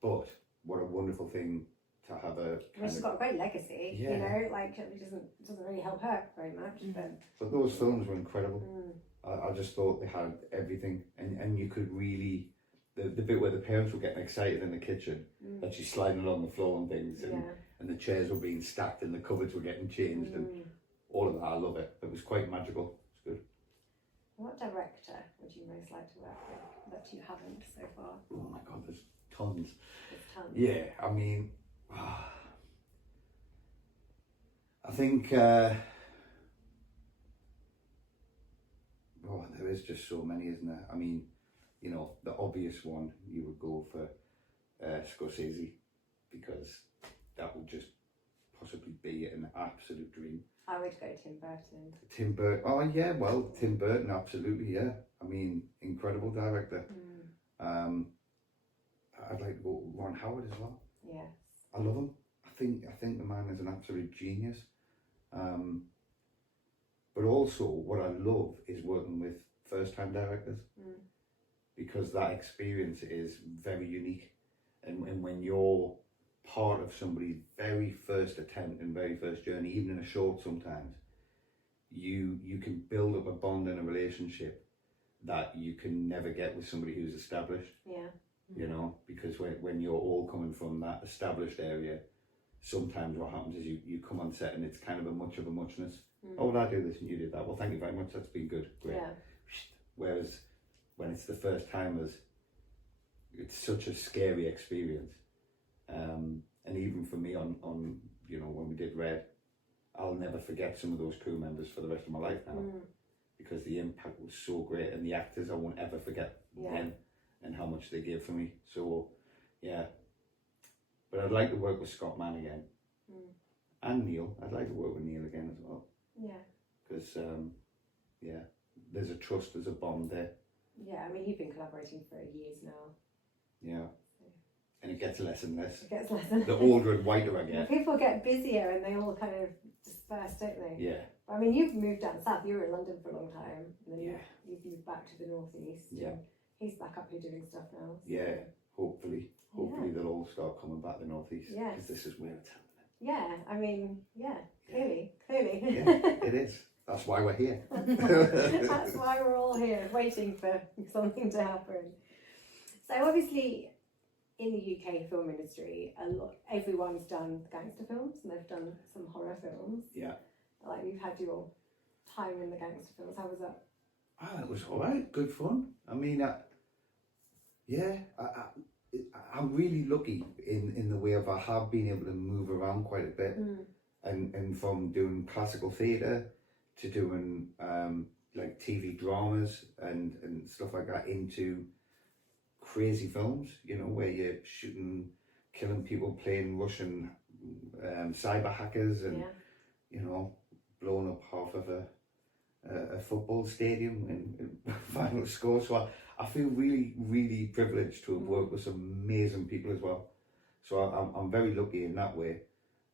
But what a wonderful thing to have a. She's got a great legacy. Yeah. You know, like it doesn't really help her very much. But those films were incredible. I just thought they had everything, and you could really. The bit where the parents were getting excited in the kitchen, that she's sliding along the floor and things, and the chairs were being stacked and the cupboards were getting changed, and all of that, I love it. It was quite magical. It's good. What director would you most like to work with that you haven't so far? Oh my God, there's tons. There's tons. Yeah, I mean, I think, there is just so many, isn't there? I mean, you know, the obvious one, you would go for Scorsese, because that would just possibly be an absolute dream. I would go Tim Burton. Tim Burton, oh yeah, well, Tim Burton, absolutely, yeah. I mean, incredible director. I'd like to go Ron Howard as well. Yes. I love him. I think the man is an absolute genius. But also, what I love is working with first-time directors. Because that experience is very unique, and when you're part of somebody's very first attempt and very first journey, even in a short sometimes, you can build up a bond and a relationship that you can never get with somebody who's established. Yeah. You know, because when you're all coming from that established area, sometimes what happens is you come on set and it's kind of a muchness. Oh, well, I do this and you did that. Well, thank you very much. That's been good. Great. Yeah. Whereas when it's the first timers, it's such a scary experience. And even for me on you know, when we did Red, I'll never forget some of those crew members for the rest of my life now, because the impact was so great, and the actors, I won't ever forget them and how much they gave for me. So yeah, but I'd like to work with Scott Mann again, and Neil. I'd like to work with Neil again as well. Yeah, because there's a trust, there's a bond there. Yeah, I mean, you've been collaborating for years now. Yeah. And it gets less and less. It gets less and less. The older and whiter I get. People get busier and they all kind of disperse, don't they? Yeah. I mean, you've moved down south. You were in London for a long time. And then you've moved back to the northeast. Yeah. And he's back up here doing stuff now. So. Yeah. hopefully they'll all start coming back to the northeast. Yes. Because this is where it's happening. Yeah, I mean, clearly. Yeah, it is. That's why we're here. That's why we're all here, waiting for something to happen. So obviously, in the UK film industry, everyone's done gangster films, and they've done some horror films. Yeah. Like, you've had your time in the gangster films. How was that? It was all right, good fun. I mean, I'm really lucky in the way of I have been able to move around quite a bit, and from doing classical theatre to doing like TV dramas and stuff like that into crazy films, you know, where you're shooting, killing people, playing Russian cyber hackers, and you know, blowing up half of a football stadium in final score. So I feel really, really privileged to have worked with some amazing people as well. So I'm very lucky in that way.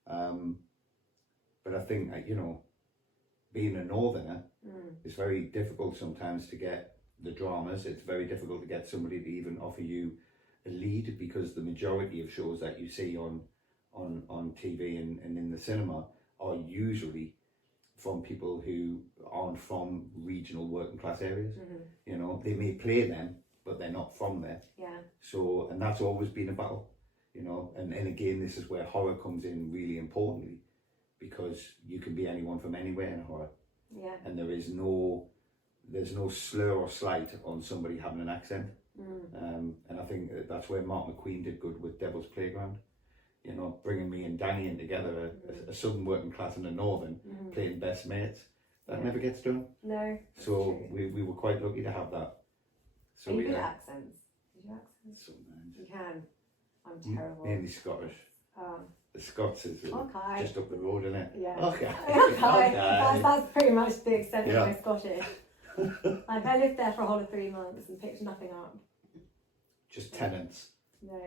But I think, you know, being a northerner, it's very difficult sometimes to get the dramas. It's very difficult to get somebody to even offer you a lead, because the majority of shows that you see on TV and in the cinema are usually from people who aren't from regional working class areas. You know, they may play them, but they're not from there. Yeah. So, and that's always been a battle, you know, and again, this is where horror comes in really importantly, because you can be anyone from anywhere in horror. Yeah. And there's no slur or slight on somebody having an accent. And I think that's where Mark McQueen did good with Devil's Playground. You know, bringing me and Danny in together, a southern working class and a northern, playing best mates. That never gets done. No. So we were quite lucky to have that. So are you good at accents? Did you accents? Sometimes. You can. I'm terrible. Mainly Scottish. The Scots is Okay. just up the road, isn't it? Yeah. Okay. Okay. That's pretty much the extent of my Scottish. Like, I lived there for a whole of 3 months and picked nothing up. Just tenants. No,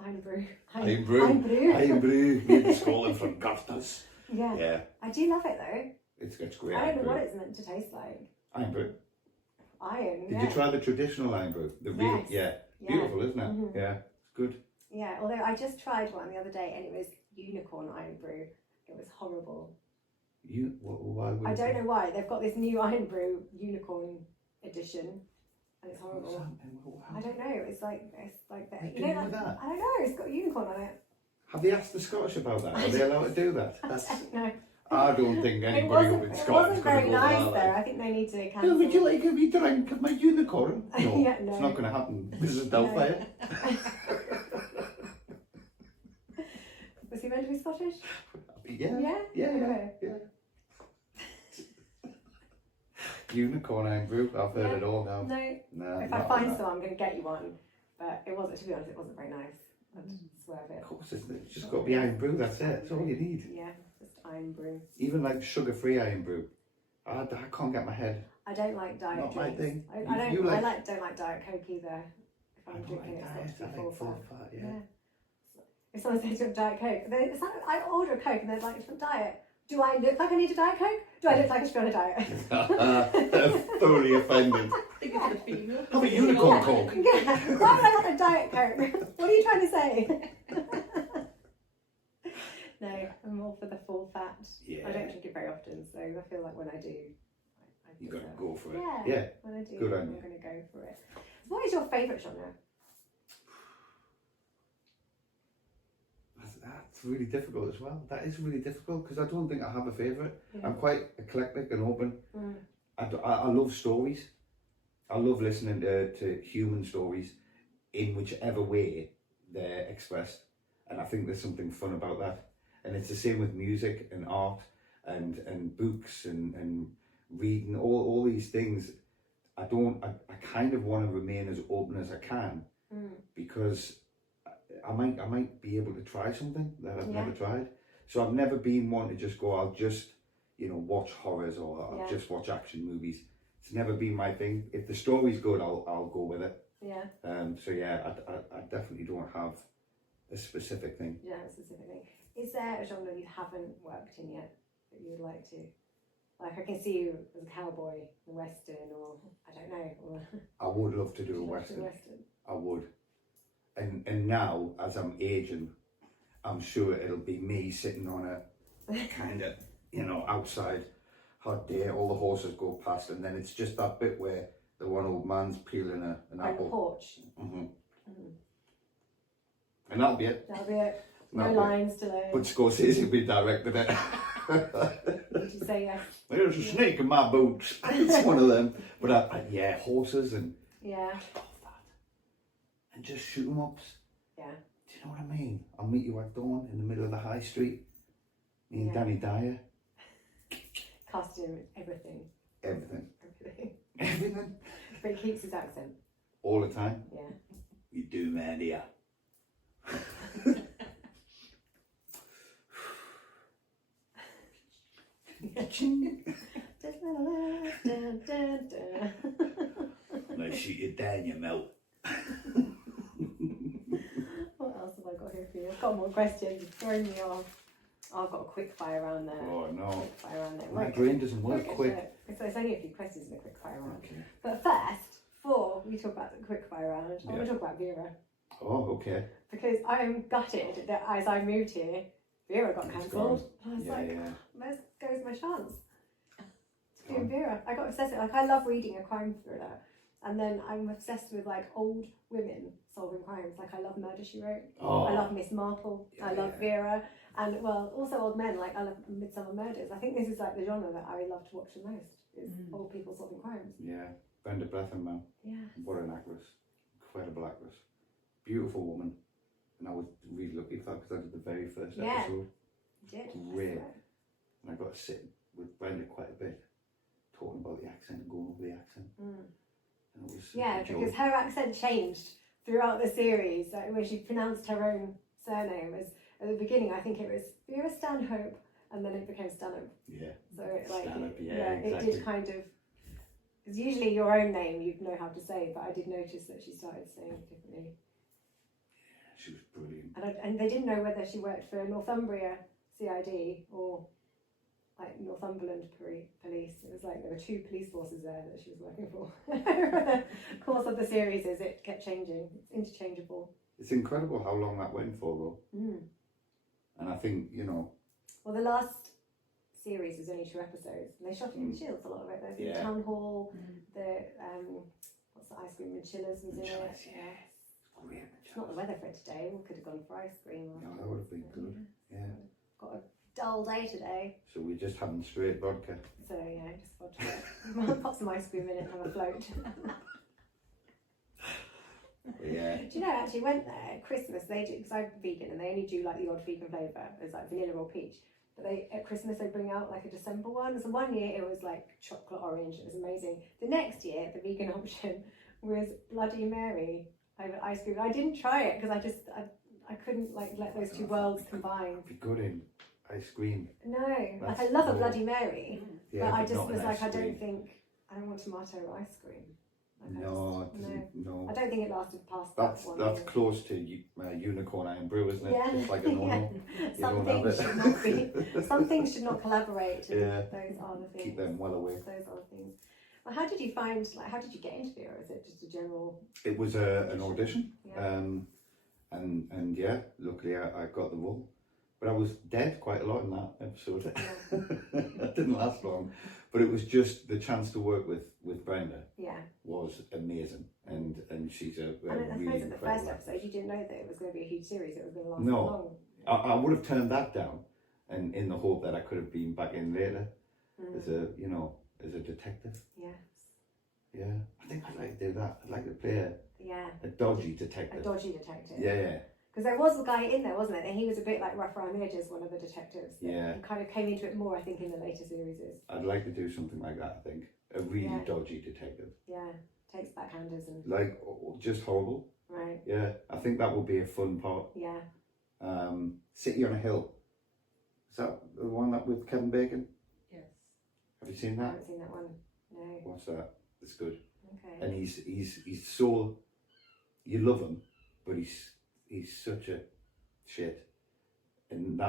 I'm Brew. I'm Brew. Made the Scotland from Gurtas. Yeah. Yeah. I do love it though. It's great. I don't know what it's meant to taste like. Iron brew. Iron. Did you try the traditional iron brew? The real, beautiful, isn't it? Yeah, it's good. Yeah, although I just tried one the other day and it was unicorn iron brew. It was horrible. Why would I don't know why. They've got this new iron brew unicorn edition, and it's horrible. I don't know. It's like that. You know, like, that? I don't know. It's got a unicorn on it. Have they asked the Scottish about that? Are they allowed to do that? No. I don't think anybody up in Scotland is going to go nice there. though. I think they need to cancel. Would you like a wee drink of my unicorn? No, Yeah, no. It's not going to happen. This is Delphia. Was he meant to be Scottish? Yeah. Okay. Unicorn iron brew. I've heard it all now. No. If I find some, I'm going to get you one. But it wasn't. To be honest, it wasn't very nice. I'd swerve it. Of course, isn't it? It's just got to be iron brew. That's it. That's all you need. Yeah, just iron brew. Even like sugar-free iron brew. I can't get my head. I don't like diet Not drinks. my thing. I don't like Diet Coke either. If I'm drinking it, it's got to be full fat. Yeah. If someone says you want Diet Coke, I order a Coke and they're like, "From Diet." Do I look like I need a Diet Coke? Do I look like I should be on a diet? Thoroughly offended. I think it's the female. Have a unicorn Coke. Yeah. Why would I want a Diet Coke? What are you trying to say? No, I'm all for the full fat. Yeah. I don't drink it very often, so I feel like when I do, You got to go for it. Yeah. When I do, Good on I'm you. going to go for it. So what is your favourite genre? That's really difficult as well. That is really difficult because I don't think I have a favourite. Yeah. I'm quite eclectic and open. I love stories. I love listening to human stories in whichever way they're expressed. And I think there's something fun about that. And it's the same with music and art and books and reading, all these things. I kind of want to remain as open as I can because I might be able to try something that I've never tried. So I've never been one to just go, I'll just, watch horrors or I'll just watch action movies. It's never been my thing. If the story's good, I'll go with it. Yeah. So yeah, I definitely don't have a specific thing. Yeah, a specific thing. Is there a genre you haven't worked in yet that you would like to? Like, I can see you as a cowboy, a western, or I don't know. Or I would love to do a would you love to western. do a western? I would. And now, as I'm aging, I'm sure it'll be me sitting on a kind of, outside, hot day, all the horses go past, and then it's just that bit where the one old man's peeling an On the apple. porch. Mm-hmm. And that'll be it. That'll be it. No That'll be it. lines to learn. But Scorsese will be directed it. Did you say yes? There's a snake in my boots. It's one of them. But yeah, horses and Yeah. I love that. And just shoot 'em ups. Yeah. Do you know what I mean? I'll meet you at dawn in the middle of the high street. Me and Danny Dyer. Costume, everything. Everything. Everything. Everything. But he keeps his accent. All the time. Yeah. You do, man, yeah. Now shoot you down, you melt. What else have I got here for you? I've got more questions. It's throwing me off. Oh, I've got a quick fire round there. Oh no. Quick fire round there. My brain doesn't work quick. There's only a few questions in a quick fire round. Okay. But first, before we talk about the quick fire round, I want Yeah. to talk about Vera. Oh, okay. Because I am gutted that as I moved here, Vera got It's cancelled. I was Yeah, like, yeah. where goes my chance? To be Gone. in Vera. I got obsessed. Like, I love reading a crime thriller. And then I'm obsessed with like old women solving crimes. Like I love Murder, She Wrote. Oh. I love Miss Marple. I love Yeah. Vera. And well, also old men. Like I love Midsummer Murders. I think this is like the genre that I love to watch the most. Is old people solving crimes. Yeah. Brenda Blethyn, man. Yeah. What an actress. Incredible actress. Beautiful woman. And I was really lucky for that because I did the very first Yeah. episode. You did. Great. And I got to sit with Brenda quite a bit, talking about the accent and going over the accent. Mm. And it was Yeah, a joy. because her accent changed throughout the series. Like when she pronounced her own surname, as at the beginning, I think it was Vera Stanhope, and then it became Stanhope. Yeah. So it, like, Stanhope, it, yeah, it exactly. did kind of. Because usually your own name you'd know how to say, but I did notice that she started saying it differently. She was brilliant. And they didn't know whether she worked for Northumbria CID or like Northumberland police. It was like there were two police forces there that she was working for. Over the course of the series, it kept changing. It's interchangeable. It's incredible how long that went for, though. Mm. And I think, Well, the last series was only 2 episodes. And they shot it in Shields, a lot of it. There's Yeah. the Town Hall, the what's the ice cream? Enchiladas was in it. Enchiladas, yeah. Yeah. great. It's not the weather for today. We could have gone for ice cream. Or No, that would have been good. Yeah. Got a dull day today. So we're just having straight vodka. So yeah, just watch it. Pop some ice cream in it and have a float. Yeah. Do you know, I actually went there at Christmas, they do, because I'm vegan and they only do like the odd vegan flavour, it's like vanilla or peach. But at Christmas they bring out like a December one. So one year it was like chocolate orange, it was amazing. The next year, the vegan option was Bloody Mary over ice cream. I didn't try it because I couldn't like let those two worlds combine. It'd be good in ice cream. No, like I That's love a cool. Bloody Mary, Yeah, but I but just not was in like, ice I don't cream. think, I don't want tomato ice cream. Like, No, I it doesn't, no. I don't think it lasted past That's that one. that's year. close to Unicorn Iron Brew, isn't it? Yeah. It's like a normal. Some don't have things it. should not be. Some things should not collaborate. And Yeah. those are the things. Keep them well away. Those are the things. Well, how did you find? Like, how did you get into Vera? Is it just a general? It was an audition, Yeah. and yeah, luckily I got the role. But I was dead quite a lot in that episode. That didn't last long, but it was just the chance to work with Brenda Yeah. was amazing, and she's a And I really suppose in the incredible first actress. episode, you didn't know that it was going to be a huge series. It was going to last No. so long. I would have turned that down, and in the hope that I could have been back in later as a detective. Yes. Yeah, I think I'd like to do that. I'd like to play Yeah. a dodgy A detective. dodgy detective. Yeah, Because there was a guy in there, wasn't it? And he was a bit like rough around the edges, one of the detectives. Yeah. And kind of came into it more, I think, in the later series. I'd like to do something like that. I think a really Yeah. dodgy detective, Yeah. Takes backhanders and. like just horrible. Right. Yeah, I think that would be a fun part. Yeah. City on a Hill. Is that the one that with Kevin Bacon? Yes. Have you seen I that? haven't seen that one. No. What's that? It's good. Okay. And he's so, you love him, but he's such a shit. And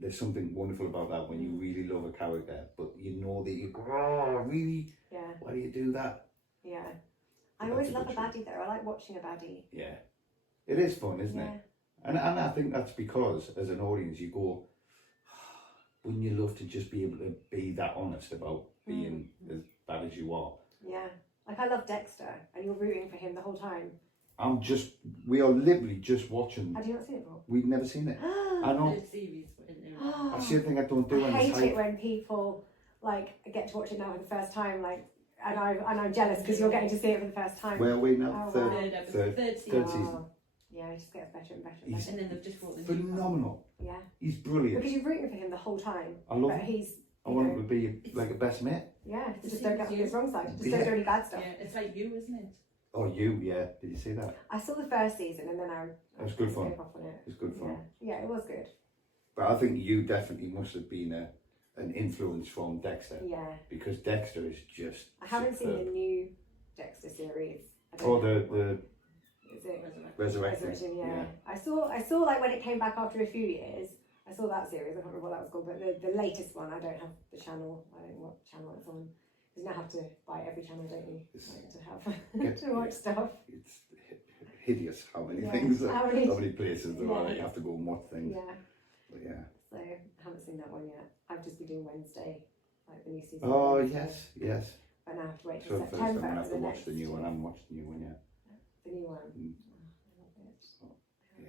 there's something wonderful about that when you really love a character, but you know that you go, oh, really? Yeah. Why do you do that? Yeah. I That's always a love a good show. baddie though. I like watching a baddie. Yeah. It is fun, isn't Yeah. it? And I think that's because, as an audience, you go, wouldn't you love to just be able to be that honest about being as bad as you are? Yeah. Like, I love Dexter, and you're rooting for him the whole time. We are literally just watching. Have you not seen it before? We've never seen it. I know. The series. That's the other thing I don't do. I on hate this it when people, like, get to watch it now for the first time, like, and I'm jealous because you're getting to see it for the first time. Where are we now? Oh, third, wow. Third season. third season. Yeah, he just gets better and better and He's better. And then they've just brought the new one. phenomenal. Yeah. He's brilliant. Because you're rooting for him the whole time. I love But him. he's, I want him to be like a best mate. yeah, It's just the don't same get as his you. wrong side. Just Yeah. don't do any bad stuff. Yeah, it's like you, isn't it? Oh, you, yeah. Did you see that? I saw the first season and then I It was good fun. gave up on it. It was good fun. Yeah, it was good. But I think you definitely must have been an influence from Dexter, Yeah. because Dexter is just. I haven't seen superb. the new Dexter series. I don't Oh, know. the Is it Resurrected. Resurrection? Yeah. I saw like when it came back after a few years. I saw that series. I can't remember what that was called, but the latest one. I don't have the channel. I don't know what channel it's on. Because you now have to buy every channel, don't you? Like, to have to watch stuff. It's hideous how many Yeah. things, How how many- many places there are Yeah. that you have to go and watch things. Yeah. But yeah. So I haven't seen that one yet. I've just been doing Wednesday, like the new season. Oh Wednesday. yes, yes. But now I have to wait So till first I'm September gonna for have to the watch next the new one. I two. haven't watched the new one yet. The new one. Mm. Oh, I love it. Yeah.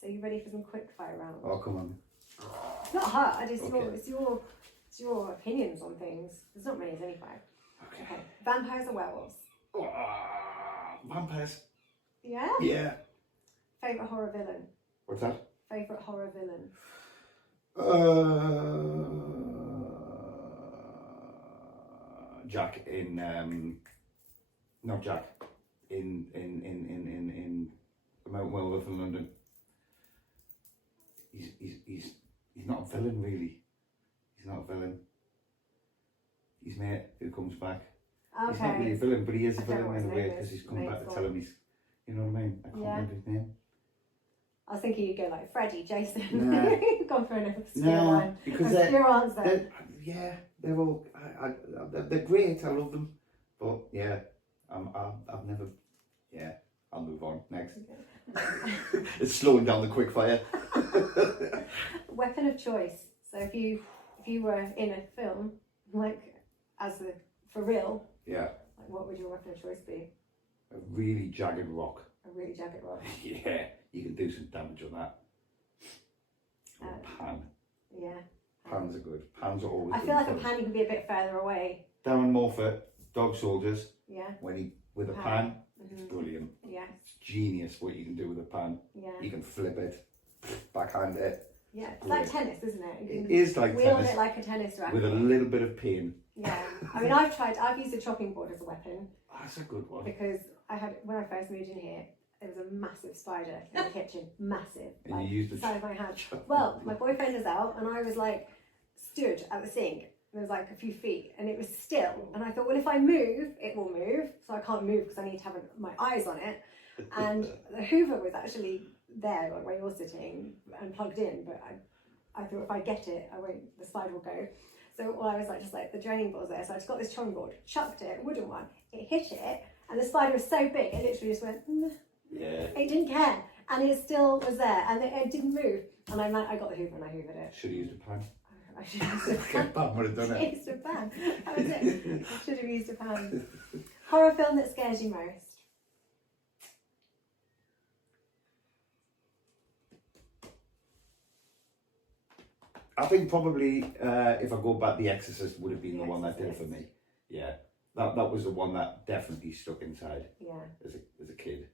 So you ready for some quick fire round? Oh come on. It's not hard. It's Okay. your opinions on things. There's not many. There's only 5. Okay. Okay. Vampires or werewolves? Vampires. Yeah. Yeah. Favorite horror villain? What's that? Favorite horror villain? Jack in not Jack in Mount Welworth in London. He's not a villain really. He's not a villain. His mate who comes back. He's not really a Okay. villain, but he is a I don't know villain what in a his way name because is. he's come Name's back to gone. tell him he's. You know what I mean? I can't Yeah. remember his name. I was thinking you'd go like Freddy, Jason. Nah. Gone for an obscure No, one. because Obscure answer. they're all. They're great. I love them, but yeah, I've never. Yeah, I'll move on next. It's slowing down the quick fire. Weapon of choice. So if you were in a film, like for real, Yeah, like what would your weapon of choice be? a really jagged rock. A really jagged rock. Yeah, you can do some damage on that. Or a pan. Yeah. Pans are good. Pans are always I good feel like a fun. pan you can be a bit further away. Darren Morford, Dog Soldiers, Yeah. when he with a Pan. pan, it's Mhm. brilliant. Yeah. It's genius what you can do with a pan. Yeah. You can flip it, backhand it. Yeah. It's like Brilliant. tennis, isn't it? You It can is like wheel tennis it like a tennis racket. with a little bit of pain. Yeah. I mean, I've used a chopping board as a weapon That's a good one. because when I first moved in here, there was a massive spider in the kitchen. Massive. And like, you used the size of my hand. Well, my boyfriend was out and I was like stood at the sink. There was like a few feet and it was still. And I thought, well, if I move, it will move. So I can't move because I need to have my eyes on it. And the Hoover was actually there, like where you're sitting, and plugged in. But I thought if I get it, the spider will go. So I was like, just like the draining board's there. So I just got this chopping board, chucked it, a wooden one. It hit it, and the spider was so big, it literally just went. Yeah. It didn't care, and it still was there, and it didn't move. And I got the Hoover and I hoovered it. Should have used a pan. I should have used a pan. Pan would have done it. Used a pan. That was it. I should have used a pan. Horror film that scares you most. I think probably if I go back, The Exorcist would have been The the one that did it for Exorcist. me. Yeah, that was the one that definitely stuck inside Yeah. as a kid.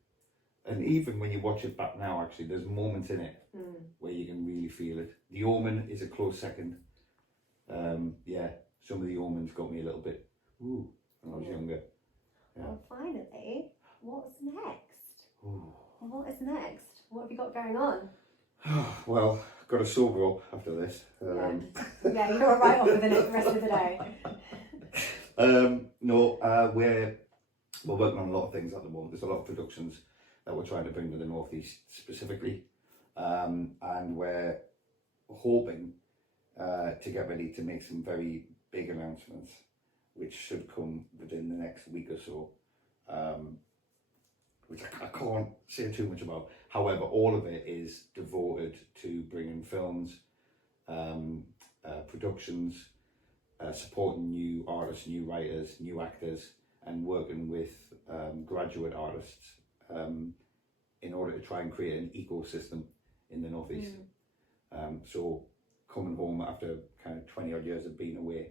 And even when you watch it back now, actually, there's moments in it Mm. where you can really feel it. The Omen is a close second. Yeah, some of the Omens got me a little bit. Ooh, when I was Yeah. younger. Yeah. Well, finally, what's next? Ooh. What is next? What have you got going on? Well, got to sober up after this. Yeah, you're all right off for the rest of the day. No, we're working on a lot of things at the moment. There's a lot of productions that we're trying to bring to the Northeast specifically, and we're hoping to get ready to make some very big announcements, which should come within the next week or so. which I can't say too much about. However, all of it is devoted to bringing films, productions, supporting new artists, new writers, new actors, and working with graduate artists in order to try and create an ecosystem in the Northeast. So coming home after kind of 20 odd years of being away,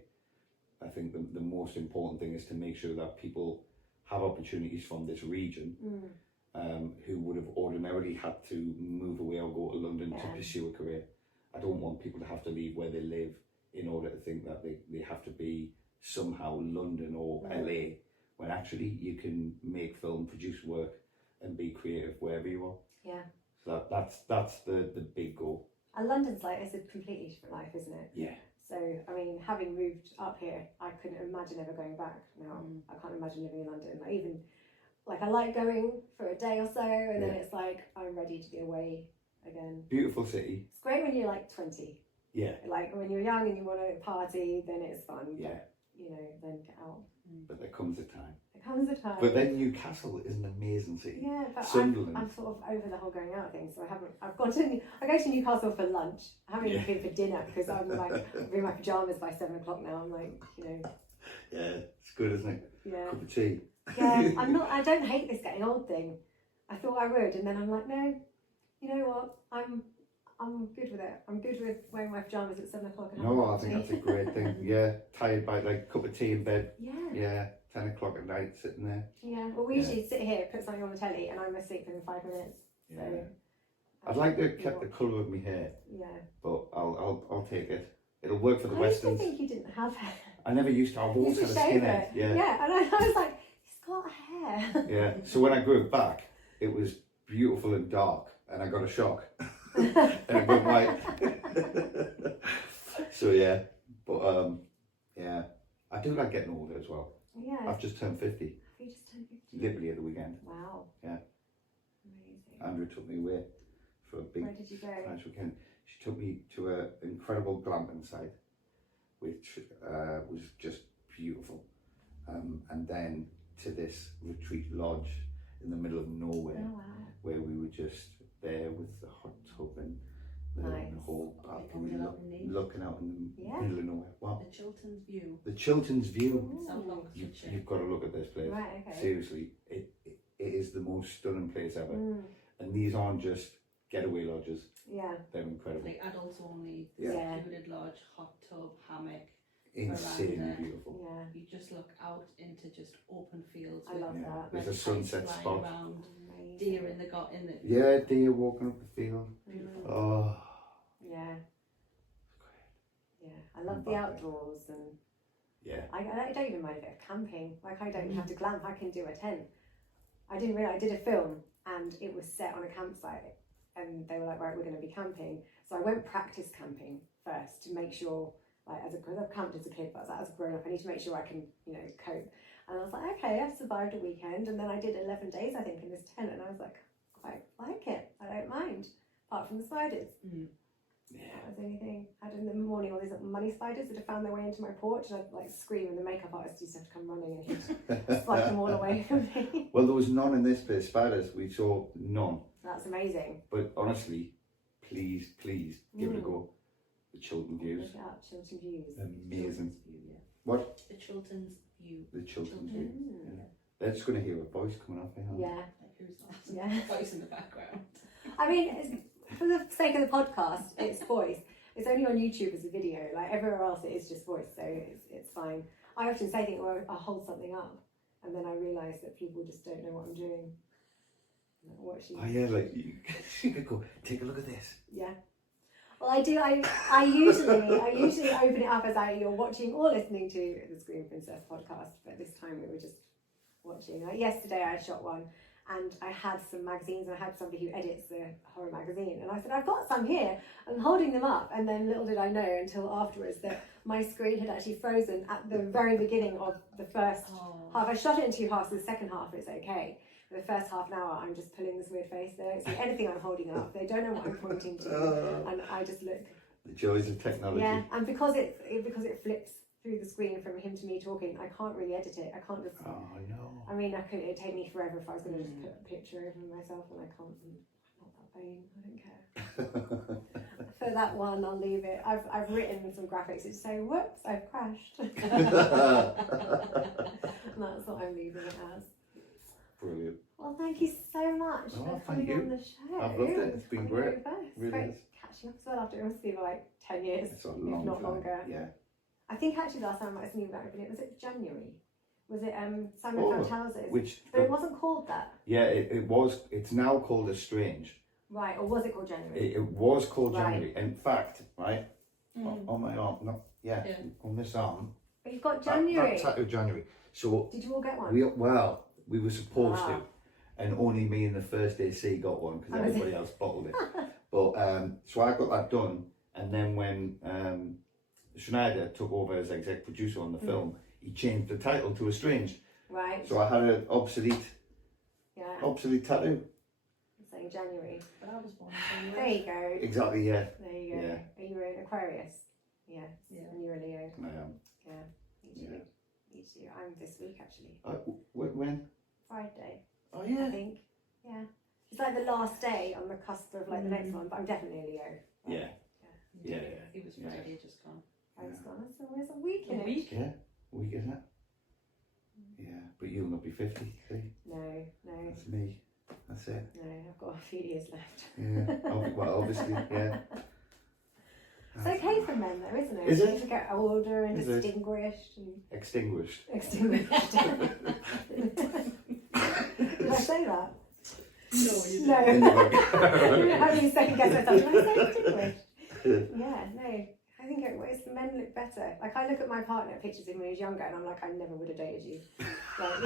I think the most important thing is to make sure that people have opportunities from this region who would have ordinarily had to move away or go to London to pursue a career. I don't want people to have to leave where they live in order to think that they have to be somehow London or LA, when actually you can make film, produce work and be creative wherever you are. Yeah. So that's the big goal. And London's like, it's a completely different life, isn't it? Yeah. So, I mean, having moved up here, I couldn't imagine ever going back now. I can't imagine living in London. Like, even, like, I like going for a day or so, and then it's like, I'm ready to be away again. Beautiful city. It's great when you're like 20. Yeah. Like, when you're young and you want to party, then it's fun. Yeah. But, you know, then get out. But there comes a time. There comes a time. But then Newcastle is an amazing city. Yeah, but Sunderland. I'm sort of over the whole going out thing, so I go to Newcastle for lunch. I haven't even been for dinner because I'm like, I'm in my pyjamas by 7 o'clock now. I'm like, you know. Yeah, it's good, isn't it? Yeah. Cup of tea. Yeah, I don't hate this getting old thing. I thought I would, and then I'm like, no, you know what? I'm good with it. I'm good with wearing my pyjamas at 7 o'clock. No, I think that's a great thing. Yeah, tired by like cup of tea in bed. Yeah. Yeah, 10 o'clock at night sitting there. Yeah. Well, we usually sit here, put something on the telly, and I'm asleep within 5 minutes. Yeah. So I'd like to have kept the colour of my hair. Yeah. But I'll take it. It'll work for the I used to westerns. think you didn't have hair. I never used to. I've always You had used a to shave skinhead. it. Yeah. Yeah, and I was like, he's got hair. Yeah. So when I grew it back, it was beautiful and dark, and I got a shock. And it went white. So yeah, but yeah, I do like getting older as well. Yeah. I've just turned 50. Have you just turned 50? Literally at the weekend. Wow. Yeah. Amazing. Andrew took me away for a big Where did you go? nice weekend. She took me to an incredible glamping site, which was just beautiful, and then to this retreat lodge in the middle of nowhere, Oh, wow. where we were just there with the hot tub and the Nice. whole balcony, Coming out in nature. looking out in the Yeah. middle of nowhere. Wow. The Chilterns View. The Chilterns View. Ooh. South Oxfordshire. You've got to look at this place. Right, okay. Seriously, it is the most stunning place ever. Mm, And these aren't just getaway lodges. yeah. They're incredible. Like adults only, Yeah. secluded lodge, hot tub, hammock. Insanely veranda. beautiful. Yeah. You just look out into just open fields. I with love Yeah. that. There's a kites sunset flying spot. around, Amazing. deer in the Yeah, deer walking up the field. Beautiful. Oh, Yeah. it's great. Yeah. I love the back there. outdoors, and Yeah. I don't even mind a bit of camping. Like, I don't have to glamp, I can do a tent. I didn't realise, I did a film and it was set on a campsite, and they were like, right, we're going to be camping. So I went practice camping first to make sure, like, because I've camped as a kid, but I was like, as a grown up, I need to make sure I can, you know, cope. And I was like, okay, I've survived a weekend. And then I did 11 days, I think, in this tent, and I was like, I like it. I don't mind, apart from the spiders. Yeah. That was the only thing. I had in the morning all these little money spiders that had found their way into my porch, and I'd like scream, and the makeup artist used to have to come running and he'd swipe them all away from me. Well, there was none in this place. Spiders, we saw none. That's amazing. But honestly, please give it a go. The Chiltern Views. Look out, Chiltern Views. Amazing. Chiltern's View, yeah. What? The Chiltern's View. The Chiltern Chiltern. View. Mm. Yeah. They're just going to hear a voice coming off there. aren't they? Yeah. Like, who's that? Yeah. Voice in the background. I mean, for the sake of the podcast, it's voice. It's only on YouTube as a video. Like, everywhere else, it is just voice, so it's fine. I often say things where I'll hold something up, and then I realise that people just don't know what I'm doing. Like, what she... Oh yeah, like you could go, take a look at this. Yeah. Well, I do. I usually open it up as you're watching or listening to the Screen Princess podcast, but this time we were just watching. Like, yesterday I shot one, and I had some magazines, and I had somebody who edits the horror magazine, and I said, I've got some here. I'm holding them up, and then little did I know until afterwards that my screen had actually frozen at the very beginning of the first half. I shot it in 2 halves. The second half is okay. The first half an hour, I'm just pulling this weird face. They don't see anything I'm holding up. They don't know what I'm pointing to, and I just look. The joys of technology. Yeah, and because it flips through the screen from him to me talking, I can't really edit it. I can't just. Oh no. I mean, it'd take me forever if I was going to just put a picture of myself, and I can't. I'm not that vain. I don't care. For that one, I'll leave it. I've written some graphics that say, "Whoops, I've crashed." And that's what I'm leaving it as. Brilliant. Well, thank you so much for thank coming you. on the show. I've loved it. It's been great. Really great is. catching up as well after it must be like 10 years, It's a if long not time. longer. Yeah. I think actually last time I might have seen you back, was it January? Was it Simon Oh, Found Houses? Which? But it wasn't called that. Yeah, it was. It's now called Estranged. Right, or was it called January? It was called Right. January. In fact, right on my arm, Yeah. on this arm. But you've got That January. tattoo January. So Did you all get one? we were supposed Ah. to, and only me and the first AC got one because Oh, is it? everybody else bottled it. But so I got that done, and then when Schneider took over as exec producer on the film, he changed the title to Estranged. Right. So I had an obsolete tattoo. Saying January. But I was born in There January. you go. Exactly. Yeah. There you go. Yeah. Are you an Aquarius? Yeah. Yeah. And you're a Leo. I am. Yeah. Me too. Yeah. Me too. I'm this week actually. When? Friday. Oh I yeah. think. Yeah. It's like the last day on the cusp of like the next one, but I'm definitely a Leo. Yeah. Yeah. It was Yeah. Friday just gone. Friday's gone. That's always a week in A it. week? Yeah. Week is it? Yeah. But you'll not be 50. See? No. That's me. That's it. No, I've got a few years left. Yeah. Well, obviously, yeah. It's okay for men though, isn't it? Is it? To get older and Is it? distinguished and Extinguished. extinguished. Did I say that? No, you No. didn't. How do you second guess myself? Did I say extinguished? Yeah, no. I think it's the men look better. Like I look at my partner pictures of him when he was younger and I'm like, I never would have dated you.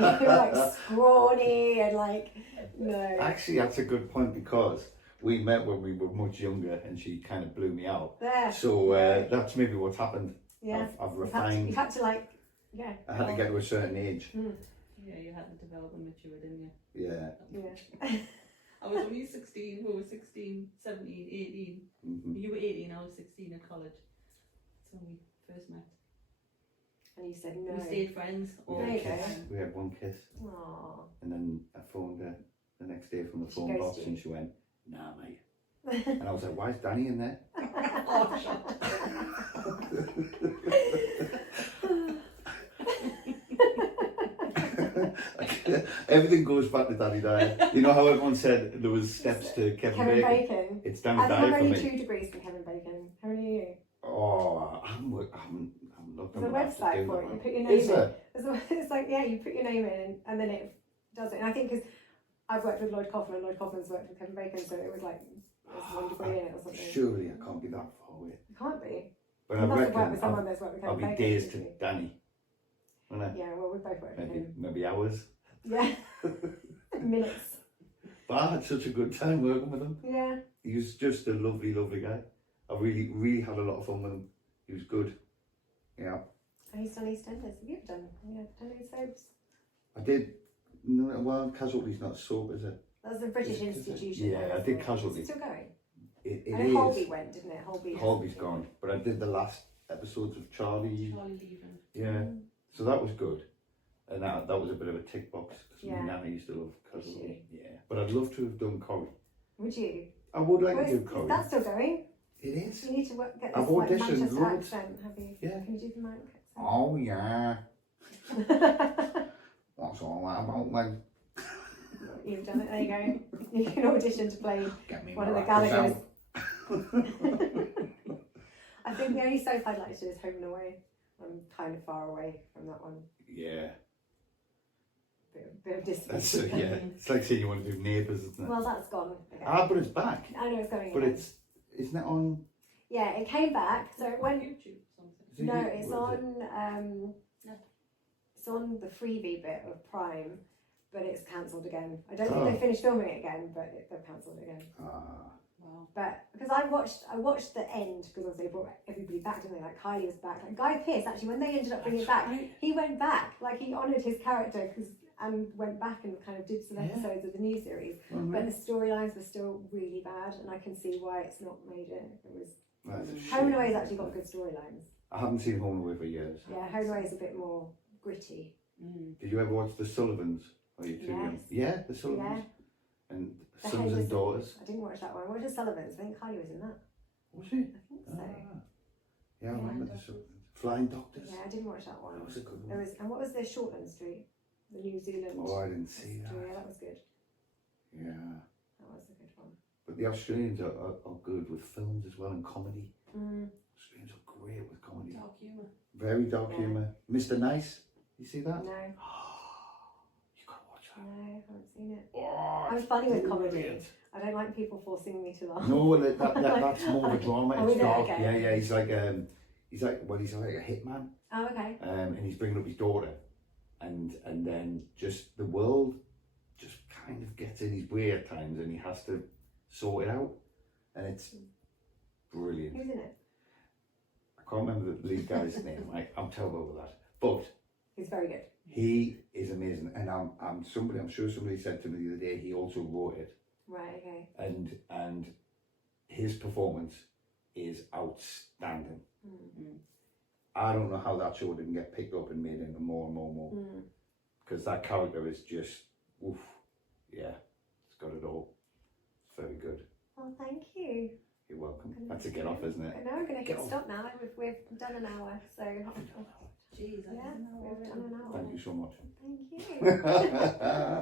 Like you're like scrawny and like no. Actually, that's a good point because we met when we were much younger and she kind of blew me out. There. So that's maybe what's happened. Yeah. I've You've had refined. to like, yeah. I had to get to a certain age. Yeah, you hadn't developed and matured, didn't you? Yeah. Yeah. I was only 16, who was 16, 17, 18. Mm-hmm. You were 18, I was 16 at college. That's when we first met. And you said no. We stayed friends all There the you go. time. We had one kiss, Aww. and then I phoned her the next day from the She phone ghosted box, you? and she went, "Nah, mate." And I was like, "Why is Danny in there?" Oh, shut Everything goes back to Danny Dyer. You know how everyone said there was steps to Kevin Bacon? It's Danny And Dyer I'm for only me. 2 degrees from Kevin Bacon. How many are you? Oh, I'm not There's a gonna have to website do for it. that. You put your name Is in. there? It's like, yeah, you put your name in and then it does it. And I think because I've worked with Lloyd Kaufman and Lloyd Kaufman's worked with Kevin Bacon, so it was like, there's 1 degree in it or something. Surely I can't be that far away. It can't be. But You I must have worked reckon with someone that's worked with I'll Kevin be Bacon. days to haven't you? Danny. Won't I? Yeah, well, we both worked with him. Maybe hours. Yeah. Minutes. But I had such a good time working with him. Yeah. He was just a lovely, lovely guy. I really had a lot of fun with him. He was good. Yeah. And he's done EastEnders. Have you ever done? Yeah, done any soaps? I did. No, well, Casualty's not soap, is it? That was the British Is it- institution. yeah, though, I isn't did it? Casualty. Is it still going? It I know Holby is. went, didn't it? Holby. Holby's gone. But I did the last episodes of Charlie. Charlie leaving. Yeah. So that was good. And that was a bit of a tick box. Because Yeah. Nana used to love Did Casualty. Yeah. But I'd love to have done Corrie. Would you? I would like Well, to do is Corrie. that still going? It is. You need to work, get I've this like auditioned Manchester loads. accent, have you? Yeah. Can you do the Manc accent? Oh yeah. What's all that about then? You've done it, there you go. You can audition to play Get me one of the my rappers Gallaghers. out. I think the only soap I'd like to do is Home and Away. I'm kind of far away from that one. Yeah. Bit of distance. That's yeah. It's like saying you want to do Neighbours, isn't it? Well, that's gone. Okay. But it's back. I know it's going But again. isn't it on? Yeah, it came back. So it went. YouTube something. Is it No, you- it's what is it? on. It's on the freebie bit of Prime, but it's cancelled again. I don't think Oh. they finished filming it again, but they've cancelled it again. Ah. Wow. But because I watched the end because obviously they brought everybody back, didn't they? Like Kylie was back. Like Guy Pearce actually, when they ended up bringing it back, he went back. Like he honoured his character and went back and kind of did some Yeah. episodes of the new series. Mhm. But the storylines were still really bad, and I can see why it's not made it. It was That's a Home and shame. Away's actually got good storylines. I haven't seen Home and Away for years. Yeah, Home and Away is a bit more gritty. Did you ever watch The Sullivans? Are you too young? Yeah, The Sullivans. And Sons and Daughters. I didn't watch that one. I watched The Sullivans. I think Kylie was in that. Was she? I think so. Yeah, I remember The Sullivans. Flying Doctors. Yeah, I didn't watch that one. That was a good one. There was, and what was the Shortland Street? The New Zealand. Oh, I didn't see that. Yeah, that was good. Yeah. That was a good one. But the Australians are good with films as well and comedy. Mm. Australians are great with comedy. Dark humour. Very dark humour. Mr. Nice. You see that? No. You gotta watch that. No, I haven't seen it. Oh, I'm funny with comedy. brilliant. I don't like people forcing me to laugh. No, well, that's more of a drama. Oh, It's is it? dark. Okay. Yeah. He's like a hitman. Oh, okay. And he's bringing up his daughter, and then just the world just kind of gets in his way at times, and he has to sort it out, and it's brilliant. Who's in it? I can't remember the lead guy's name. I'm terrible with that, but He's very good. he is amazing, and I'm sure somebody said to me the other day he also wrote it, Right. Okay. and his performance is outstanding. Mm. I don't know how that show didn't get picked up and made into more and more and more. Because that character is just, oof, yeah, it's got it all. It's very good. Well, thank you. You're welcome. That's a get off, isn't it? I know, I'm going to Get hit off. stop now. We've done an hour, so. Jeez, I Yeah, didn't know we've done an hour. Thank you so much. Thank you.